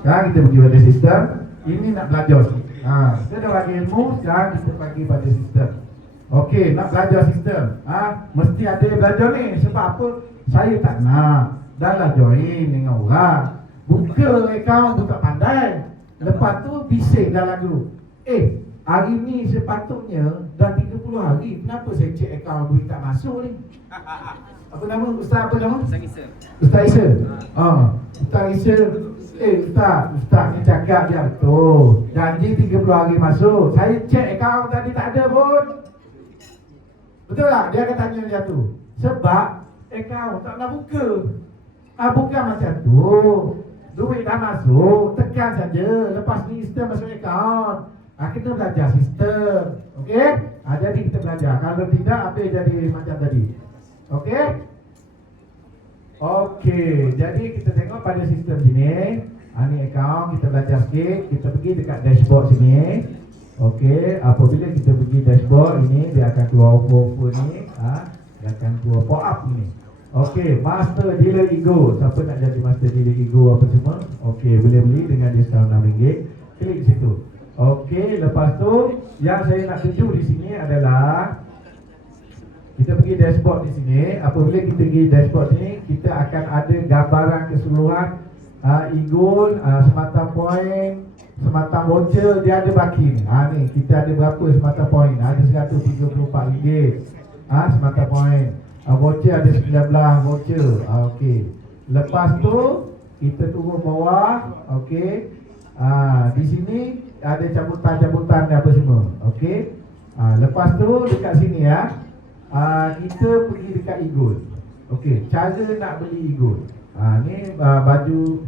Sekarang kita pergi pada sistem. Ini nak belajar sikit. Kita dah bagi ilmu, sekarang kita pergi pada sistem. Okey, nak belajar sistem. Mesti ada belajar ni. Sebab apa? Saya tak nak. Dah lah join dengan orang. Buka akaun tu tak pandai. Lepas tu bising dalam grup. Hari ni sepatutnya dah 30 hari. Kenapa saya cek akaun duit tak masuk ni? Apa nama? Ustaz apa nama? Ustaz Isa. Ustaz Isa. Ustaz Isa. Ustaz ni cakap je betul. Janji 30 hari masuk. Saya cek akaun tadi tak ada pun. Betul tak? Dia akan tanya dia tu. Sebab akaun tak nak buka. Bukan macam tu. Duit dah masuk, tekan saja. Lepas ni sistem masuk akaun. Kena belajar sistem. Okey? Jadi kita belajar. Kalau tidak, apa yang jadi macam tadi? Okey? Okey, jadi kita tengok pada sistem sini. Ni account, kita belajar sikit. Kita pergi dekat dashboard sini. Okey, apabila kita pergi dashboard ini, dia akan keluar offer ni. Dia akan keluar pop-up ini. Okey, Master Dealer Ego. Siapa nak jadi Master Dealer Ego apa semua? Okey, boleh beli dengan diskaun RM6. Klik situ. Okey, lepas tu yang saya nak tunjuk di sini adalah kita pergi dashboard di sini. Apabila kita pergi dashboard ni, kita akan ada gambaran keseluruhan Eagle, semata point, semata voucher, dia ada baki ni. Ni kita ada berapa semata point? Ada RM134. Semata point. Voucher ada 19 voucher. Okey. Lepas tu kita turun bawah. Okey. Di sini ada cabutan-cabutan apa semua. Okey. Lepas tu dekat sini kita pergi dekat Eagle. Okey, cara nak beli Eagle. Ni baju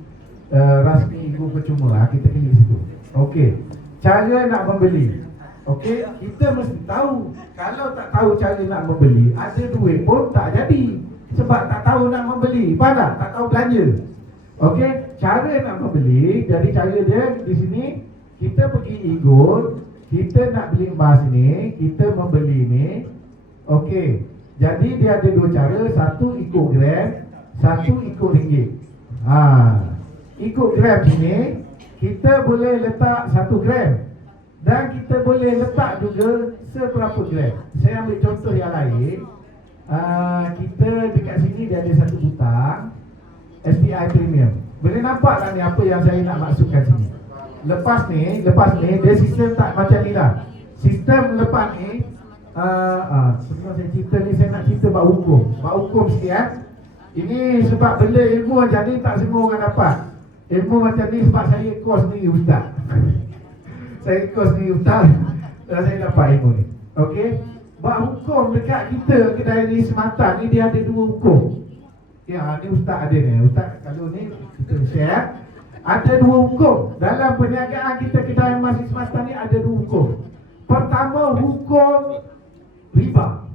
rasmi Eagle percuma. Kita klik situ. Okey. Cara nak membeli. Okey, kita mesti tahu. Kalau tak tahu cara nak membeli, ada duit pun tak jadi. Sebab tak tahu nak membeli. Faham tak? Tak tahu belanja. Okey, cara nak membeli, jadi cara dia di sini kita pergi Eagle, kita nak beli emas ni, kita membeli ni. Okey. Jadi dia ada dua cara, satu ikut gram, satu ikut ringgit. Ikut gram sini kita boleh letak 1 gram. Dan kita boleh letak juga seberapa gram. Saya ambil contoh yang lain. Kita dekat sini dia ada satu butang STI Premium. Boleh nampak tak ni apa yang saya nak maksudkan sini? Lepas ni dia sistem tak macam ni lah. Sistem lepas ni sebelum saya cerita ni, saya nak cerita bab hukum. Bab hukum sikit Ini sebab benda ilmu macam ni tak semua orang dapat. Ilmu macam ni sebab saya kos ni ustaz. Saya kos ni ustaz dan saya dapat ilmu ni. Okey. Bab hukum dekat kita kedai ni semata ni dia ada dua hukum. Ya, ni ustaz ada ni. Ustaz kalau ni kita share. Ada dua hukum. Dalam perniagaan kita kedai emas di semata ni ada dua hukum. Pertama, hukum riba.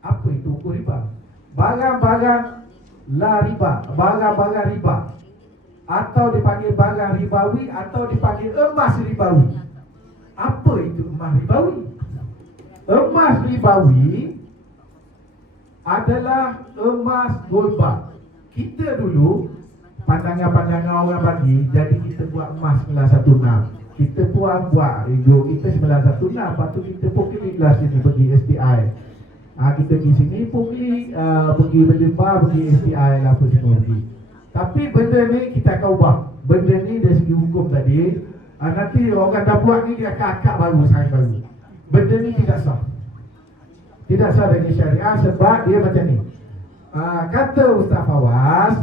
Apa itu hukum riba? Barang-barang la riba, barang-barang riba, atau dipanggil barang ribawi, atau dipanggil emas ribawi. Apa itu emas ribawi? Emas ribawi adalah emas gold bar. Kita dulu pandangan-pandangan orang bagi, jadi kita buat emas 916. Kita buat ego kita 916. Lepas tu kita pun kliklah sini pergi STI. Kita pergi sini pun pergi berjumpa, pergi STI lah apa semua pergi. Tapi benda ni kita akan ubah. Benda ni dari segi hukum tadi, nanti orang dah buat ni dia akan akad baru, sains baru. Benda ni tidak sah. Tidak sah dari syariah sebab dia macam ni. Kata Ustaz Fawaz,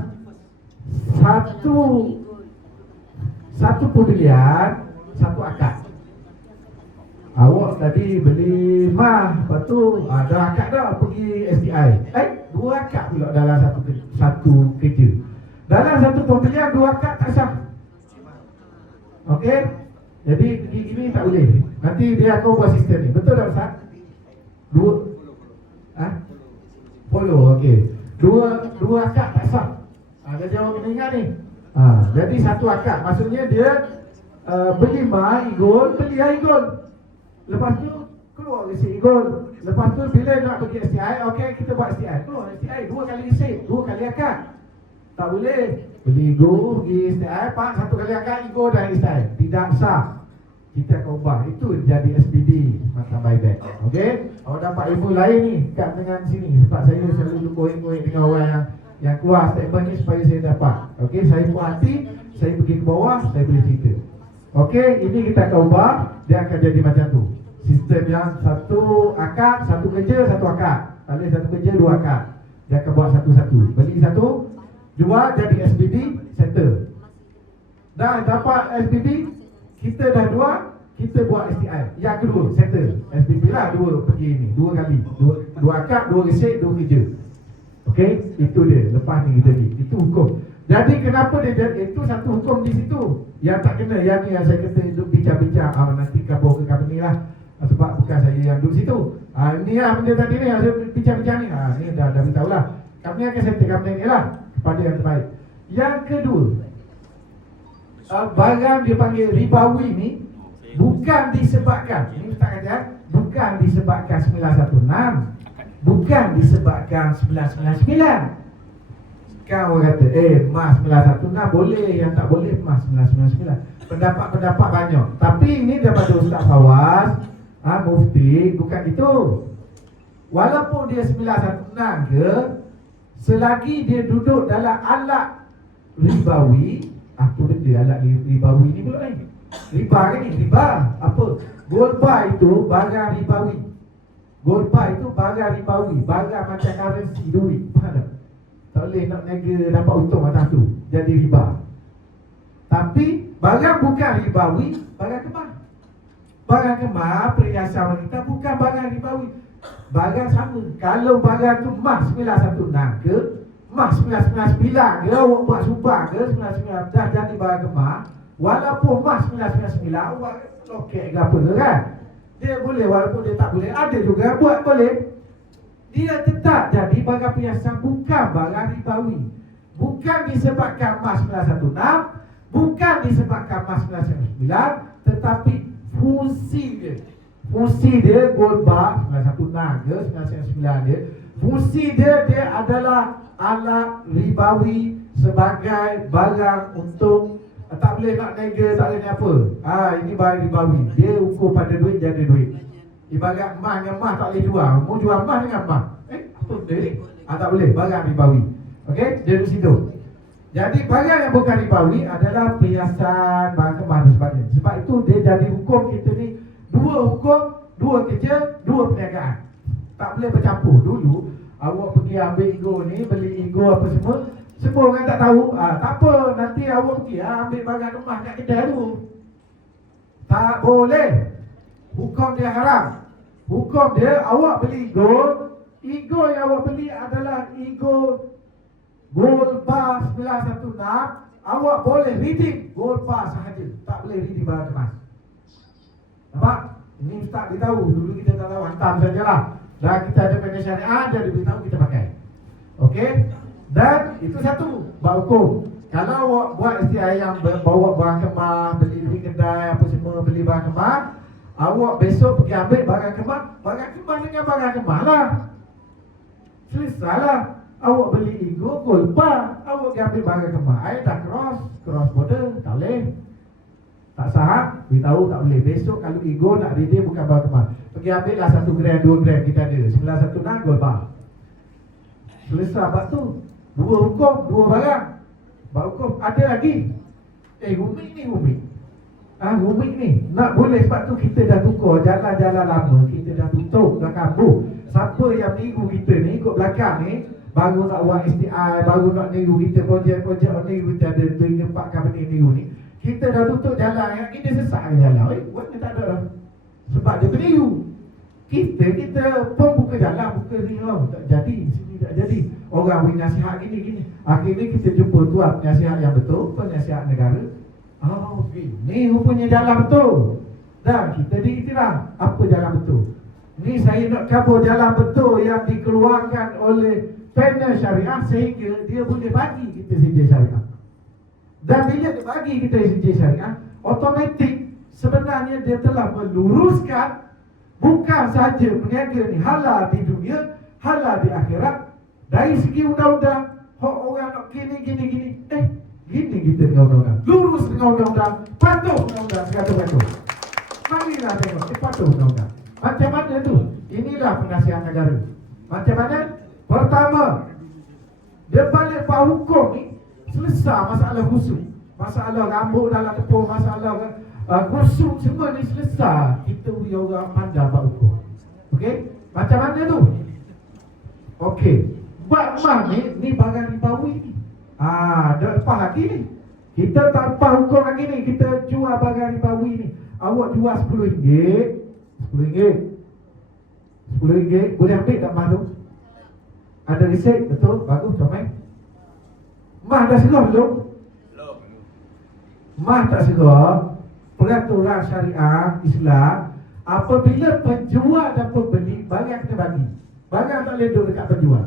satu pembelian, satu akad. Awak tadi beli mah, lepas tu dah akad dah pergi STI. Dua akad pula dalam satu kerja. Dalam satu pembelian dua akad tak sah. Okey? Jadi ini tak boleh. Nanti dia akan buat sistem ni. Betul tak Ustaz? Follow, okey. Dua akad tak sah. Ada jawab kena ingat ni. Jadi satu akad, maksudnya dia beli mah Igol, beli Igol. Lepas tu keluar resit Igol. Lepas tu bila nak pergi STI, okey kita buat STI. Keluar STI 2 kali resit, 2 kali akad. Tak boleh. Beli Igol, pergi STI, pak 1 kali akad Igol dan STI. Tidak sah. Kita akan ubah. Itu jadi SBD macam buyback. Okey? Awak dapat ilmu lain ni kat dengan sini. Sebab saya selalu goyang-goyang dengan orang yang keluar statement ni supaya saya dapat. Okey, saya puas hati, saya pergi ke bawah, saya boleh cerita. Okey, ini kita akan ubah, dia akan jadi macam tu. Sistem yang satu akad, satu kerja, satu akad. Kalau satu kerja, 2 akad. Dia akan buat satu-satu. Beli satu, 2 jadi SBD, settle. Dah dapat SBD, kita dah 2, kita buat STI. Yang kedua, settle. SBD lah 2 pergi ni, 2 kali. 2 akad, 2 resit, 2 kerja. Okey, itu dia. Lepas ni kita pergi. Itu hukum. Jadi kenapa dia jadi, itu satu hukum di situ. Yang tak kena, yang ni yang saya kata duduk bincang-bincang. Nanti kabur ke company lah. Sebab bukan saya yang duduk situ. Ni lah benda tadi ni, saya bincang-bincang ni. Ni dah beritahu lah. Kami akan settle company ni lah kepada yang terbaik. Yang kedua, barang dia panggil ribawi ni bukan disebabkan, ini Ustaz kata, bukan disebabkan 916, bukan disebabkan 999. Kau kata, emas 916 boleh, yang tak boleh emas 999. Pendapat-pendapat banyak. Tapi ini daripada Ustaz Fawaz, Mufti, bukan itu. Walaupun dia 916 ke, selagi dia duduk dalam alat ribawi, apa benda alat ribawi ni pula ni? Riba kan ni? Riba. Apa? Gold bar itu barang ribawi. Gold bar itu barang ribawi. Barang macam currency, duit. Faham tak? Tak boleh nak niaga dapat untung atas tu. Jadi riba. Tapi barang bukan ribawi, barang kemar. Barang kemar, perhiasan wanita bukan barang ribawi. Barang sama. Kalau barang tu emas 916 ke, emas 999 ke, awak buat subang ke 999 dah jadi barang kemar. Walaupun emas 999 awak loket ke apa ke kan, dia boleh, walaupun dia tak boleh, ada juga buat boleh. Dia tetap jadi barang perhiasan, bukan barang ribawi. Bukan disebabkan emas 916, bukan disebabkan emas 999, tetapi fungsi dia. Fungsi dia gold bar 916 ke 999 dia, fungsi dia adalah alat ribawi sebagai barang untuk tak boleh nak niaga, tak boleh ni apa. Ini barang ribawi. Dia ukur pada duit, jadi duit. Ibarat emas dengan emas tak boleh jual. Mau jual emas dengan emas. Apa benda ni? Tak boleh, barang ribawi. Okey, dia di situ. Jadi barang yang bukan ribawi adalah perhiasan, barang kemas dan sebagainya. Sebab itu dia jadi hukum kita ni dua hukum, dua kerja, dua perniagaan. Tak boleh bercampur. Dulu awak pergi ambil ego ni, beli ego apa semua orang tak tahu. Tak apa, nanti awak pergi ambil barang kemas kat kedai tu. Tak boleh. Hukum dia haram. Hukum dia awak beli gold, ego yang awak beli adalah ego gold bar 916. Awak boleh redeem gold bar sahaja, tak boleh redeem barang kemas. Nampak? Ini Ustaz beritahu. Dulu kita tak tahu, hantam sajalah. Dan kita ada pendek syariah, dia beritahu kita pakai. Okey? Dan itu satu bab hukum. Kalau awak buat istilah yang bawa barang kemas, beli di kedai apa semua, beli barang kemas, awak besok pergi ambil barang kemas dengan barang kemas lah. Selesailah. Awak beli ego gold bar, awak pergi ambil barang kemas, dah cross border, tak boleh. Tak sah, beritahu tak boleh. Besok kalau ego nak redeem bukan barang kemas, pergi ambil lah 1 gram, 2 gram kita ada 916 gold bar. Selesai. Sebab tu dua hukum, dua barang. Bab hukum ada lagi. Rumit ni rumit. Rumit ni nak boleh. Sebab tu kita dah tukar jalan-jalan lama, kita dah tutup, dah kabur. Siapa yang meniru kita ni ikut belakang ni, baru nak buat STI, baru nak niru kita, projek-projek niru kita ada 3-4 company niru ni, kita dah tutup jalan. Yang kita sesat jalan. Buat ni tak ada lah. Sebab dia peniru. Kita pun buka jalan, buka ni, tak jadi, sini tak jadi. Orang beri nasihat gini. Akhirnya kita jumpa tuan penasihat yang betul, penasihat negara. Ni rupanya jalan betul. Dan kita diiktiraf apa jalan betul. Ni saya nak kabur jalan betul yang dikeluarkan oleh panel syariah sehingga dia boleh bagi kita sijil syariah. Dan bila dia bagi kita sijil syariah, automatik sebenarnya dia telah meluruskan bukan saja berniaga ni halal di dunia, halal di akhirat. Dari segi undang-undang, orang nak gini. Gini kita dengan undang-undang, lurus dengan undang-undang, patuh undang-undang 100%. Marilah tengok, patuh undang-undang. Macam mana tu? Inilah penasihat negara. Macam mana? Pertama, dia balik pak hukum ni, selesai masalah khusus, masalah rambut dalam tepung, masalah khusus, semua ni selesai. Kita beri orang pandai pak hukum. Okey? Macam mana tu? Okey. Buat emas ni barang ribawi ni. Dah lepas lagi ni. Kita tak lepas hukum lagi ni. Kita jual barang ribawi ni. Awak jual RM10. RM10. Boleh ambil tak emas tu? Ada resit? Betul? Bagus, comel. Emas dah serah belum? Mah tak serah peraturan syariah Islam, apabila penjual dan pembeli barang kena bagi. Barang tak boleh duduk dekat penjual.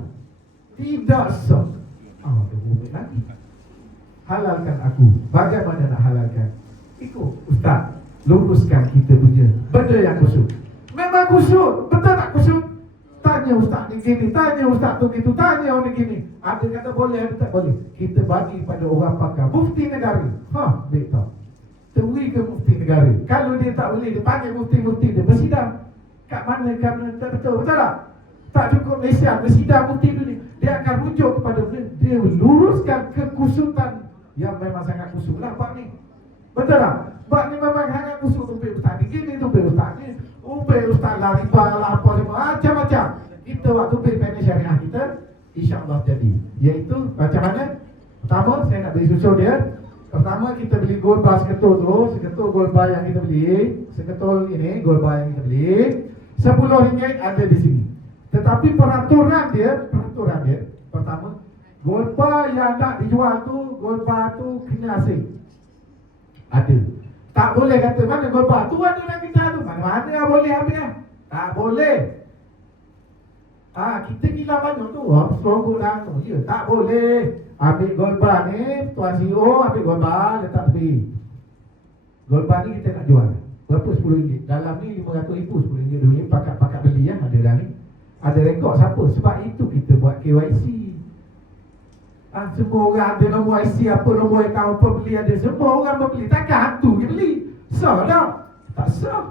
Tidak sah. Dia rumit lagi. Halalkan aku. Bagaimana nak halalkan? Ikut ustaz, luruskan kita punya benda yang kusut. Memang kusut, betul tak kusut? Tanya ustaz ni gini, tanya ustaz tu gitu, tanya orang ni gini. Ada kata boleh, ada tak boleh. Kita bagi pada orang pakar, mufti negara. Baik tahu. Teri ke mufti negara. Kalau dia tak boleh, dia panggil mufti-mufti dia bersidang. Kat mana, betul tak? Tak cukup Malaysia, bersidang mufti dunia. Dia akan rujuk kepada dia luruskan kekusutan yang memang sangat kusut lah bab ni. Betul tak? Bab ni memang sangat kusut. Umpai ustaz ni gini, umpai ustaz ni, umpai ustaz lah riba lah apa macam-macam. Kita waktu PPN syariah kita insya-Allah jadi. Iaitu macam mana? Pertama saya nak beri susun dia. Pertama kita beli gold bar seketul tu, seketul gold bar yang kita beli, seketul ini gold bar yang kita beli, RM10 ada di sini. Tetapi peraturan dia pertama, gold bar yang nak dijual tu, gold bar tu kena asing. Ada. Tak boleh kata mana gold bar tu ada dalam kita tu. Mana boleh ambil lah. Tak boleh. Kita gila banyak tu. Songkok dah tu. Ya, tak boleh. Ambil gold bar ni, Tuan CEO ambil gold bar, letak tepi. Gold bar ni kita nak jual. Berapa? RM10. Dalam ni RM500, RM10 dulu. Pakat beli ya, ada dah ni. Ada rekod siapa? Sebab itu kita buat KYC. Semua orang ada nombor IC, apa nombor akaun pembeli ada. Semua orang membeli. Takkan hantu dia beli. Sah tak? Tak sah.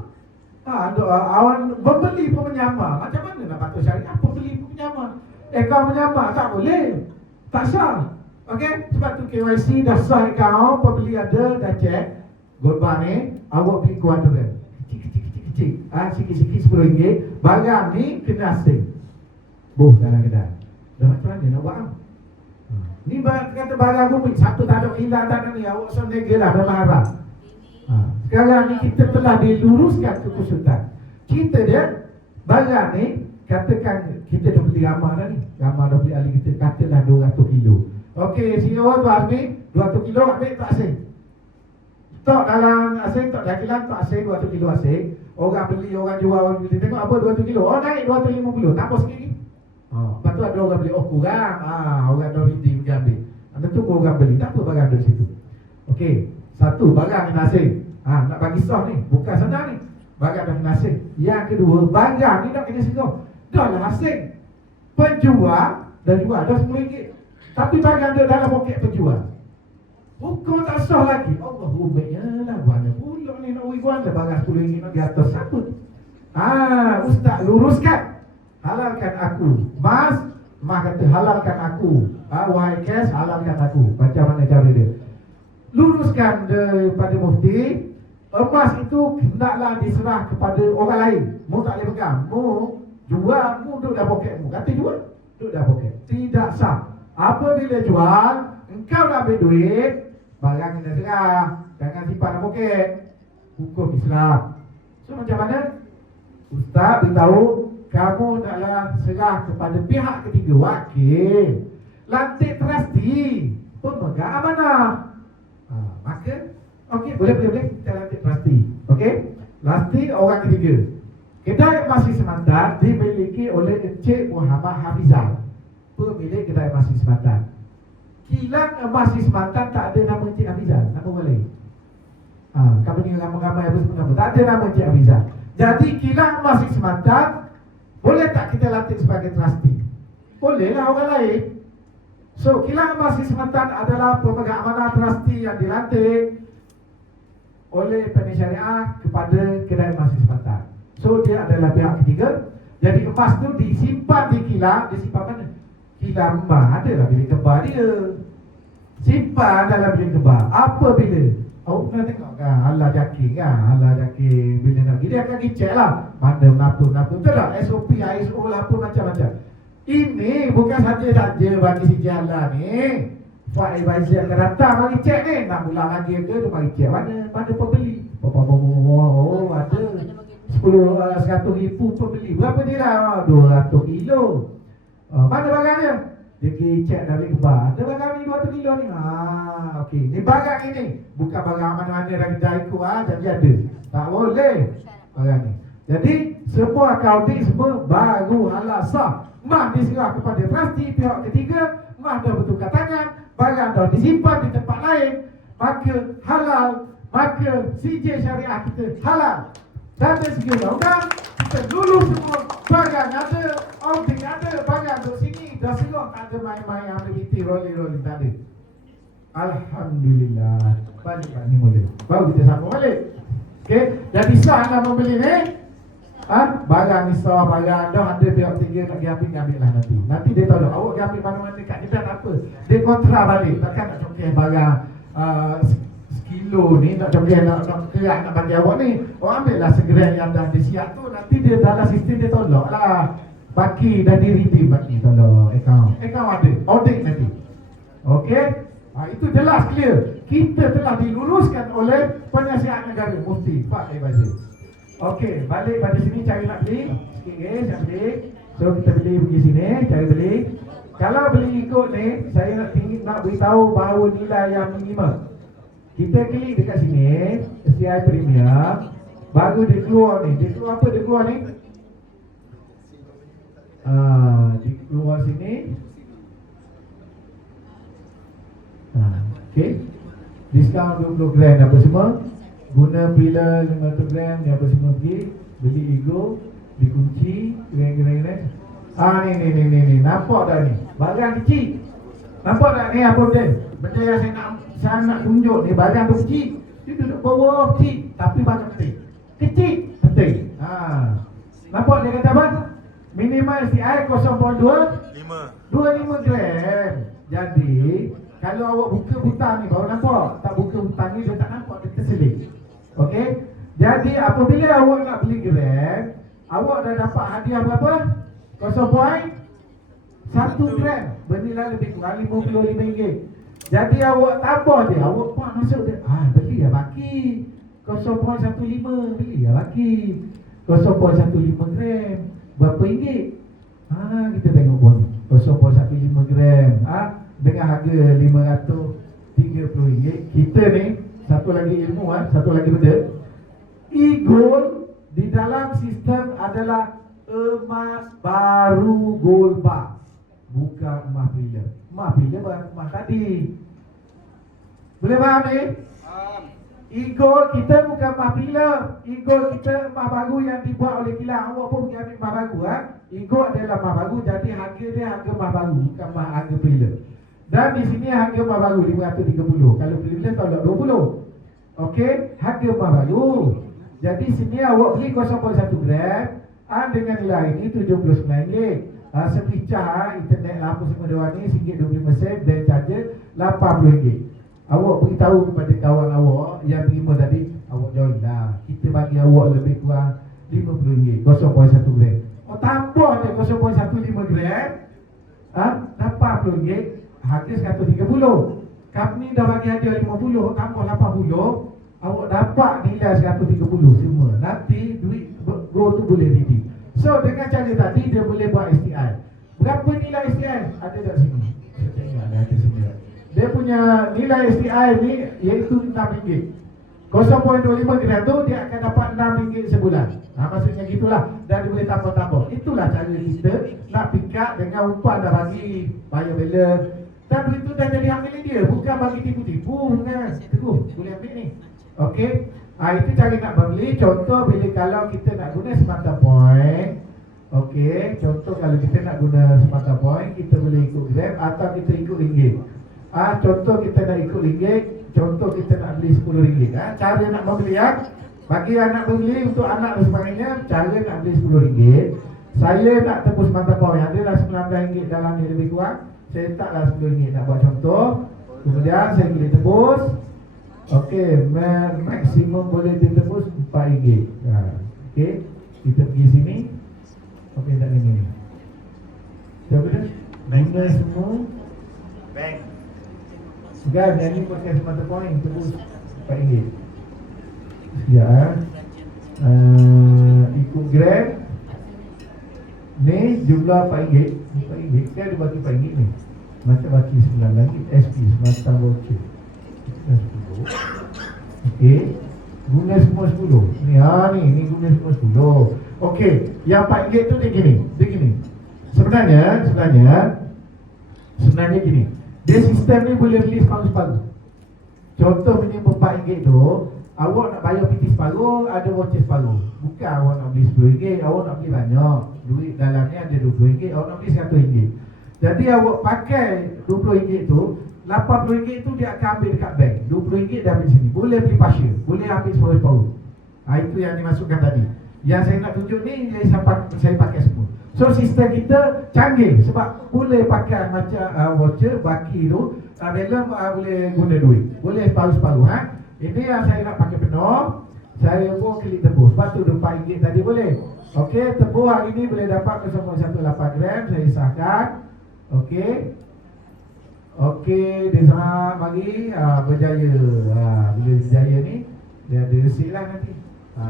Awan membeli pun menyamar. Macam mana nak patut syariah pembeli pun menyamar? Akaun menyamar tak boleh. Tak sah. Okey? Sebab tu KYC dah sah akaun, pembeli ada, dah check. Gold bar ni, awak beli kuadran. Kecil. Sikit-sikit RM10. Barang ni kena asing. Dalam kedai. Dah macam mana nak buat? Ni kata barang rumit, satu tak ada hilang, tak ada ni, awak senega lah, dah marah. Sekarang ni kita telah diluruskan kekusutan. Kita dia, barang ni, katakan kita dah beli ramah dah ni, ramah dah beli ahli kita, katalah 200 kilo. Okey, CEO tu ambil 200 kilo, ambil tak asing. Stok dalam asing, stok dakilan, tak asing, 200 kilo asing. Orang beli, orang jual, orang beli, tengok apa 200 kilo, naik 250, tambah sikit ni. Lepas tu ada orang beli, kurang. Orang dah redeem dia ambil. Tentu orang beli, tak apa barang ada situ. Okey, satu, barang yang asing. Nak bagi sah ni, bukan senang ni. Barang dah asing. Yang kedua, barang ni nak kena singgah. Dah lah asing. Penjual dah jual, dah RM10. Tapi barang dia dalam poket penjual. Hukum tak sah lagi. Allah rumitnya lah. Mana pula ni nak uiwan dah barang RM10 nak di atas satu. Ustaz luruskan. Halalkan aku. Mas kata halalkan aku. Wahai kes, halalkan aku. Macam mana cara dia? Luruskan daripada mufti. Emas itu hendaklah diserah kepada orang lain. Mu tak boleh pegang. Mu jual, mu duduk dalam poketmu. Kata jual, duduk dalam poket. Tidak sah. Apabila jual, engkau dah ambil duit, barang kena serah. Jangan simpan dalam poket. Hukum Islam. So macam mana? Ustaz beritahu, kamu naklah serah kepada pihak ketiga, wakil, lantik trustee, pemegang amanah. Maka, okey, boleh kita lantik trustee. Okey, trustee orang ketiga. Kedai emas Semantan dimiliki oleh Encik Muhammad Hafizal, pemilik kedai emas Semantan. Kilang emas Semantan tak ada nama Encik Hafizal, nama boleh. Kamu ni ramai-ramai apa semua, tak ada nama Encik Hafizal. Jadi kilang emas Semantan, boleh tak kita latih sebagai trustee? Bolehlah orang lain. So, kilang emas Semantan adalah pemegang amanah trustee yang dilantik oleh PNS Syariah kepada kedai emas Semantan. So, dia adalah pihak ketiga. Jadi, emas tu disimpan di kilang. Disimpan mana? Kilang emas adalah bilik kembar dia. Simpan dalam bilik kembar. Apa bila? Awak pernah tengok kan? Hala jaking kan? Hala jaking bila nak pergi, dia akan dicek lah. Mana menapa. Betul tak? SOP, ISO lah pun macam-macam. Ini bukan saja bagi si jalan ni. File advisor akan datang bagi cek ni. Nak mula lagi ke dia bagi cek. Mana pembeli? Oh ada 100,000 pembeli. Berapa dia lah? 200 kilo. Mana barangnya? Dia pergi check dari bar. Ada barang ni 200 kilo ni. Okey. Ni barang ini. Bukan barang mana-mana dari Daiko jadi ada. Tak boleh barang ni. Jadi semua accounting semua baru halal sah. Mah diserah kepada trustee pihak ketiga, mah dah bertukar tangan, barang dah disimpan di tempat lain, maka halal, maka CJ syariah kita halal. Dan dari segi undang-undang, kita lulus semua, barang ada, outing ada, barang duduk sini, dah serah, tak ada main-main ambil rolling tak ada. Alhamdulillah. Balik ni boleh. Baru kita sambung balik. Okey, jadi sah anda membeli ni. Barang ni sah, barang dah ada pihak ketiga nak pergi ambil lah nanti. Nanti dia tahu awak pergi ambil mana-mana kat kita tak apa. Dia kontra balik. Takkan nak congkeh barang sekilo ni, nak congkeh nak kerak nak bagi awak ni. Awak ambil lah segeran yang dah disiap tu. Nanti dia dalam sistem dia tolak lah. Baki dah di-redeem baki tolak account ada, audit nanti. Okey. Itu jelas clear. Kita telah diluruskan oleh penasihat negara Mufti Pak Advisor. Okey, balik pada sini cara nak beli. Sikit guys, nak beli. So kita beli pergi sini, cara beli. Kalau beli ikut ni, saya nak beritahu bahawa nilai yang minimum. Kita klik dekat sini, STI Premium. Baru dia keluar ni. Dia keluar apa dia keluar ni? Dia keluar sini. Okey. Diskaun 20 gram apa semua. Guna bila 500 gram ni apa semua pergi. Beli ego, dikunci, kira-kira. Ni. Nampak dah ni. Barang kecil. Nampak tak ni apa benda? Benda yang saya nak tunjuk ni barang tu kecil. Dia duduk bawah kecil, tapi barang penting. Kecil, penting. Nampak dia kata apa? Minimal STI 0.2 25 gram. Jadi kalau awak buka butang ni baru nampak. Tak buka butang ni dia tak nampak, dia terselit. Okey. Jadi apabila awak nak beli gram, awak dah dapat hadiah berapa? 0.1 gram bernilai lebih kurang RM55. Jadi awak tambah je, awak pun masuk dia. Beli lah baki 0.15, beli lah baki 0.15 gram. Berapa ringgit? Kita tengok pun 0.15 gram dengan harga RM530. Kita ni satu lagi ilmu, satu lagi benda. E-gold di dalam sistem adalah emas baru gold bar, bukan emas bila. Emas bila bukan emas tadi. Boleh faham ni? E-gold kita bukan emas bila. E-gold kita emas baru yang dibuat oleh kilang. Awak pun pergi ambil emas baru. E-gold adalah emas baru, jadi harga dia harga emas baru, bukan emas harga bila. Dan di sini harga emas baru 530. Kalau bila tolak 20. Okey, harga emas baru. Jadi sini awak beli 0.1 gram dengan nilai ini RM79. Sepicah internet apa semua dewan ni RM1.25 dan charger RM80. Awak beritahu kepada kawan awak yang terima tadi, awak join dah. Kita bagi awak lebih kurang RM50, 0.1 gram. Tambah je 0.15 gram, dapat RM80, harga RM130. Company dah bagi hadiah RM50, tambah RM80, awak dapat nilai RM130 semua. Nanti duit go tu boleh redeem. So dengan cara tadi dia boleh buat STI. Berapa nilai STI? Ada dekat sini. Saya tengok ada sini. Dia punya nilai STI ni iaitu RM6. 0.25 gram tu dia akan dapat RM6 sebulan. Maksudnya gitulah. Dan dia boleh tambah-tambah. Itulah cara kita nak pick-up dengan umpan dah bagi bayar balance. Dan duit tu dah jadi ambil dia, bukan bagi tipu-tipu. Teguh, boleh ambil ni. Okey. Itu cara nak beli. Contoh bila kalau kita nak guna semata point. Okey, contoh kalau kita nak guna semata point, kita boleh ikut gram atau kita ikut ringgit. Contoh kita nak ikut ringgit, contoh kita nak beli RM10. Cara nak membeli bagi anak beli untuk anak dan sebagainya, cara nak beli RM10. Saya nak tebus mata point, adalah RM19 dalam ni lebih kurang. Saya taklah RM10 nak buat contoh. Kemudian saya boleh tebus. Okey, maksimum boleh ditebus RM4. Okey, kita pergi sini. Okey, tak ada ni. Coba dah. Guna semua Bank. Segar, yang ni pakai semata point, tebus RM4. Sekejap. Ikut gram. Ni jumlah RM4. RM4 kan dia bagi RM4 ni. macam baki 9 lagi SP semata voucher 10. Okey, guna semua 10. Ni guna semua 10. Okey, yang RM4 tu dia gini. Sebenarnya gini. Dia sistem ni boleh beli separuh-separuh. Contoh punya RM4 tu, awak nak bayar PT separuh, ada voucher separuh. Bukan awak nak beli RM10, awak nak beli banyak. Duit dalam ni ada RM20, awak nak beli RM100. Jadi awak pakai RM20 tu, RM80 tu dia akan ambil dekat bank. RM20 dia ambil sini. Boleh beli partial, boleh ambil separuh-separuh. Itu yang dimasukkan tadi. Yang saya nak tunjuk ni, saya pakai semua. So sistem kita canggih sebab boleh pakai macam voucher, baki tu, dalam boleh guna duit. Boleh separuh-separuh. Ini yang saya nak pakai penuh, saya pun klik tebus. Sebab tu RM4 tadi boleh. Okey, tebus hari ni boleh dapat 0.18 gram, saya sahkan. Okey, dia sangat bagi berjaya. Bila berjaya ni, dia ada resit lah nanti.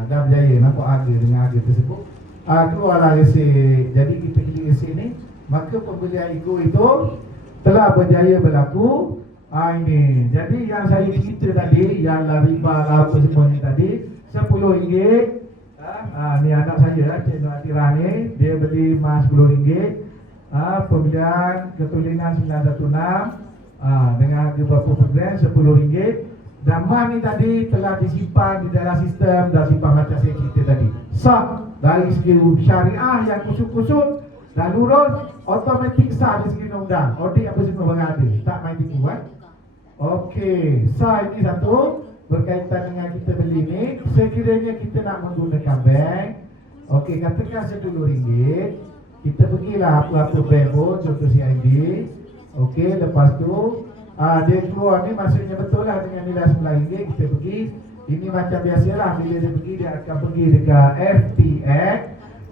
Dah berjaya, nampak harga dengan harga tersebut. Keluarlah resit. Jadi kita klik resit ni, maka pembelian Ego itu telah berjaya berlaku. Ini. Jadi yang saya cerita tadi, yang riba apa semua ni tadi, RM10. Ni anak saya, Cik Nur Atirah ni, dia beli emas RM10. Pembelian ketulinan 916 dengan harga berapa per gram, RM10. Dan emas ni tadi telah disimpan di dalam sistem, dah simpan macam saya cerita tadi. Sah dari segi syariah yang kusut-kusut dan lurus, automatik sah dari segi undang-undang. Audit apa semua berada, tak main tipu kan. Okey, sah ini satu berkaitan dengan kita beli ni. Sekiranya kita nak menggunakan bank, okey, katakan RM10, kita pergilah apa-apa bank pun, contoh CIB. Okey, lepas tu dia keluar ni maksudnya betul lah dengan nilai RM9, kita pergi. Ini macam biasalah, bila dia pergi, dia akan pergi dekat FTX,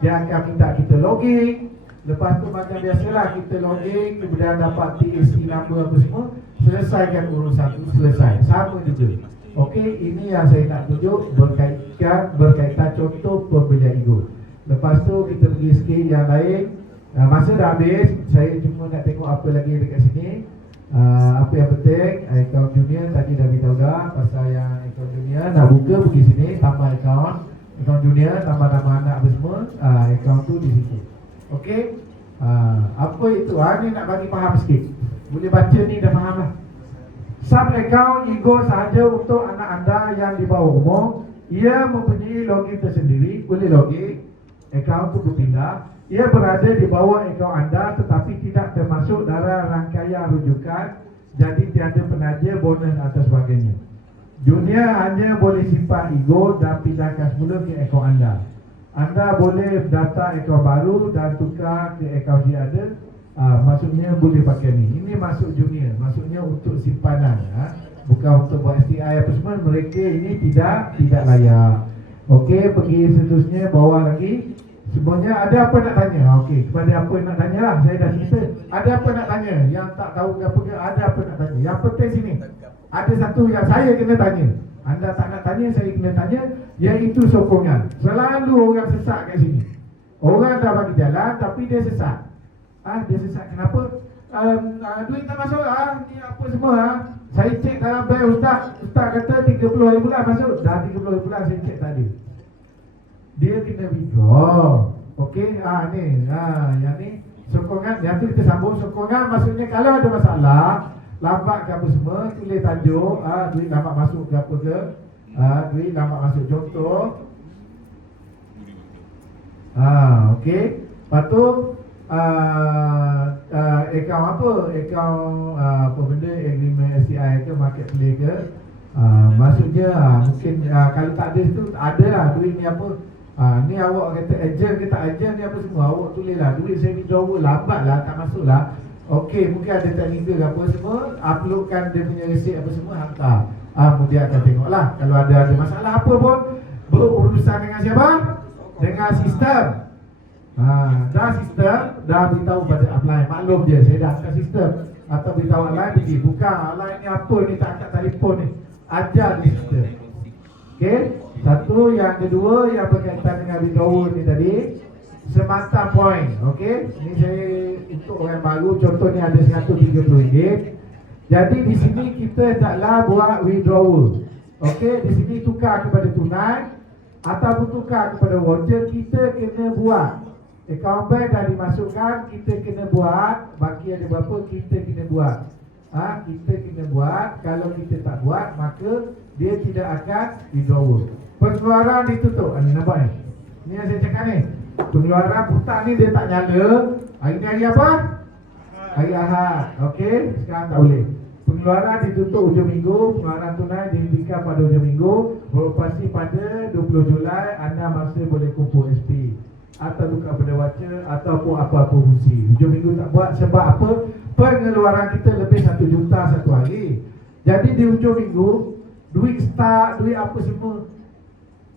dia akan minta kita login. Lepas tu macam biasalah, kita login, kemudian dapat TAC number apa semua, selesaikan urusan tu, selesai. Sama juga. Okey, ini yang saya nak tunjuk berkaitan contoh pembelian Ego. Lepas tu kita pergi sikit yang lain. Masa dah habis, saya cuma nak tengok apa lagi dekat sini. Apa yang penting, akaun junior tadi dah beritahu dah. Pasal yang akaun junior nak buka, pergi sini, tambah akaun junior, tambah nama anak apa semua. Akaun tu di situ. Okey, apa itu? Ni nak bagi faham sikit. Boleh baca ni dah faham lah. Sub account Ego sahaja untuk anak anda yang di bawah umur. Ia mempunyai login tersendiri. Boleh login, akaun tu berpindah. Ia berada di bawah akaun anda tetapi tidak termasuk dalam rangkaian rujukan. Jadi tiada penaja, bonus atau sebagainya. Junior hanya boleh simpan Ego dan pindahkan semula ke akaun anda. Anda boleh daftar akaun baru dan tukar ke akaun yang ada. Maksudnya boleh pakai ni. Ini masuk junior, maksudnya untuk simpanan, bukan untuk buat STI apa semua. Mereka ini tidak layak. Okey, pergi seterusnya bawah lagi. Semuanya ada apa nak tanya? Okey, kepada apa nak tanya lah, saya dah cerita. Ada apa nak tanya? Yang tak tahu apa ke, ada apa nak tanya? Yang penting sini, ada satu yang saya kena tanya. Anda tak nak tanya, saya kena tanya, iaitu sokongan. Selalu orang sesat kat sini. Orang dah bagi jalan tapi dia sesat. Dia sesat kenapa? Duit tak masuk ni apa semua Saya cek dalam bank Ustaz kata 30 hari bulan masuk. Dah 30 hari bulan saya cek tadi. Dia kena withdraw. Okey, ni yang ni sokongan. Yang tu kita sambung sokongan. Maksudnya kalau ada masalah, lambat ke apa semua, tulis tajuk, duit lambat masuk ke apa ke, duit lambat masuk contoh. Okey. Lepas tu akaun apa? Akaun apa benda, agreement STI ke, marketplace ke. Maksudnya mungkin kalau tak ada tu, ada lah duit ni apa. Ni awak kata agent ke tak agent ni apa semua, awak tulis lah duit saya withdrawal lambat lah, tak masuk lah. Okey, mungkin ada teknikal ke apa semua, uploadkan dia punya receipt apa semua, hantar. Kemudian akan tengok lah kalau ada masalah apa pun, berurusan dengan siapa? Dengan sistem. Dah sistem, dah beritahu pada upline, maklum je, saya dah angkat sistem. Atau beritahu upline pergi, bukan upline ni apa ni, tak angkat telefon ni, ajar di sistem. Okey, satu. Yang kedua yang berkaitan dengan withdrawal ni tadi, semata point. Okey, ini saya untuk orang baru, contohnya ada RM130. Jadi di sini kita taklah buat withdrawal. Okey, di sini tukar kepada tunai ataupun tukar kepada voucher, kita kena buat. Account bank dah dimasukkan, kita kena buat. Baki ada berapa, kita kena buat. Kita kena buat. Kalau kita tak buat, maka dia tidak akan withdrawal. Pengeluaran ditutup. Nampak ni? Ni yang saya cakap ni. Pengeluaran putar ni dia tak nyala. Hari ni hari apa? Hari Ahad. Okey, sekarang tak boleh. Pengeluaran ditutup hujung minggu, pengeluaran tunai dihentikan pada hujung minggu. Beroperasi pada 20 Julai, anda masih boleh kumpul SP atau tukar pada voucher ataupun apa-apa fungsi. Hujung minggu tak buat sebab apa? Pengeluaran kita lebih 1 juta satu hari. Jadi di hujung minggu, duit start, duit apa semua,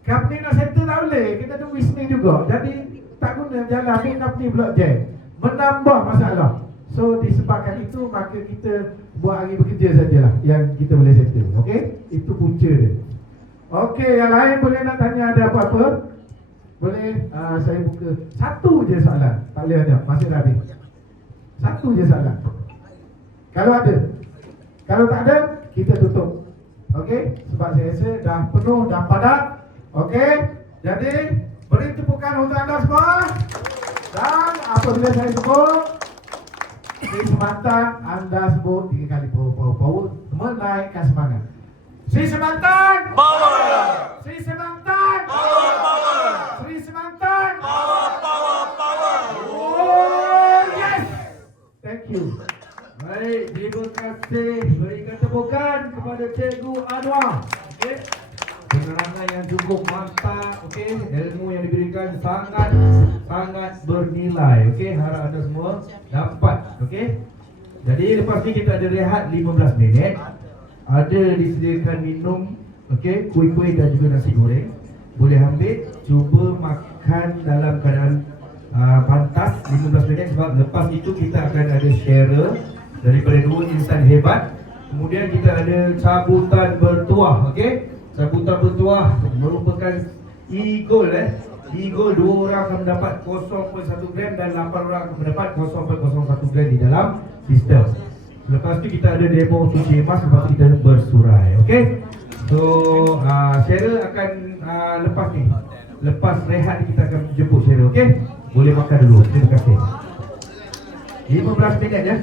company nak settle tak boleh, kita tunggu Isnin juga. Jadi tak guna jalan pun company pula jam, menambah masalah. So disebabkan itu, maka kita buat hari bekerja sajalah yang kita boleh settle. Okey, itu punca dia. Okey, yang lain boleh nak tanya ada apa-apa? Boleh, saya buka satu je soalan. Tak boleh ada, masih dah habis. Satu je soalan. Kalau ada. Kalau tak ada, kita tutup. Okey, sebab saya rasa dah penuh, dah padat. Okey, jadi beri tepukan untuk anda semua. Dan apabila saya sebut Sri Semantan, anda sebut 3 kali power, menaikkan semangat. Sri Semantan Power! Sri Semantan Power! Sri Semantan Power! Oh yes. Thank you. Baik, terima kasih. Berikan tepukan kepada Cikgu Anwar. Okey. Penerangan yang cukup mantap, okey. Ilmu yang diberikan sangat bernilai. Okey, harap anda semua dapat, okey. Jadi lepas ni kita ada rehat 15 minit. Ada disediakan minum, okey, kuih-kuih dan juga nasi goreng. Boleh ambil, cuba makan dalam keadaan pantas 15 minit sebab lepas itu kita akan ada share daripada 2 insan hebat. Kemudian kita ada cabutan bertuah, okey. Cabutan bertuah merupakan e-gold E-gold 2 orang akan mendapat 0.1 gram dan 8 orang akan mendapat 0.01 gram di dalam sistem. Lepas tu kita ada demo cuci emas, lepas tu kita ada bersurai, okey. So Cheryl akan lepas ni, lepas rehat kita akan jemput Cheryl, okey. Boleh makan dulu. Terima kasih. 15 minit je.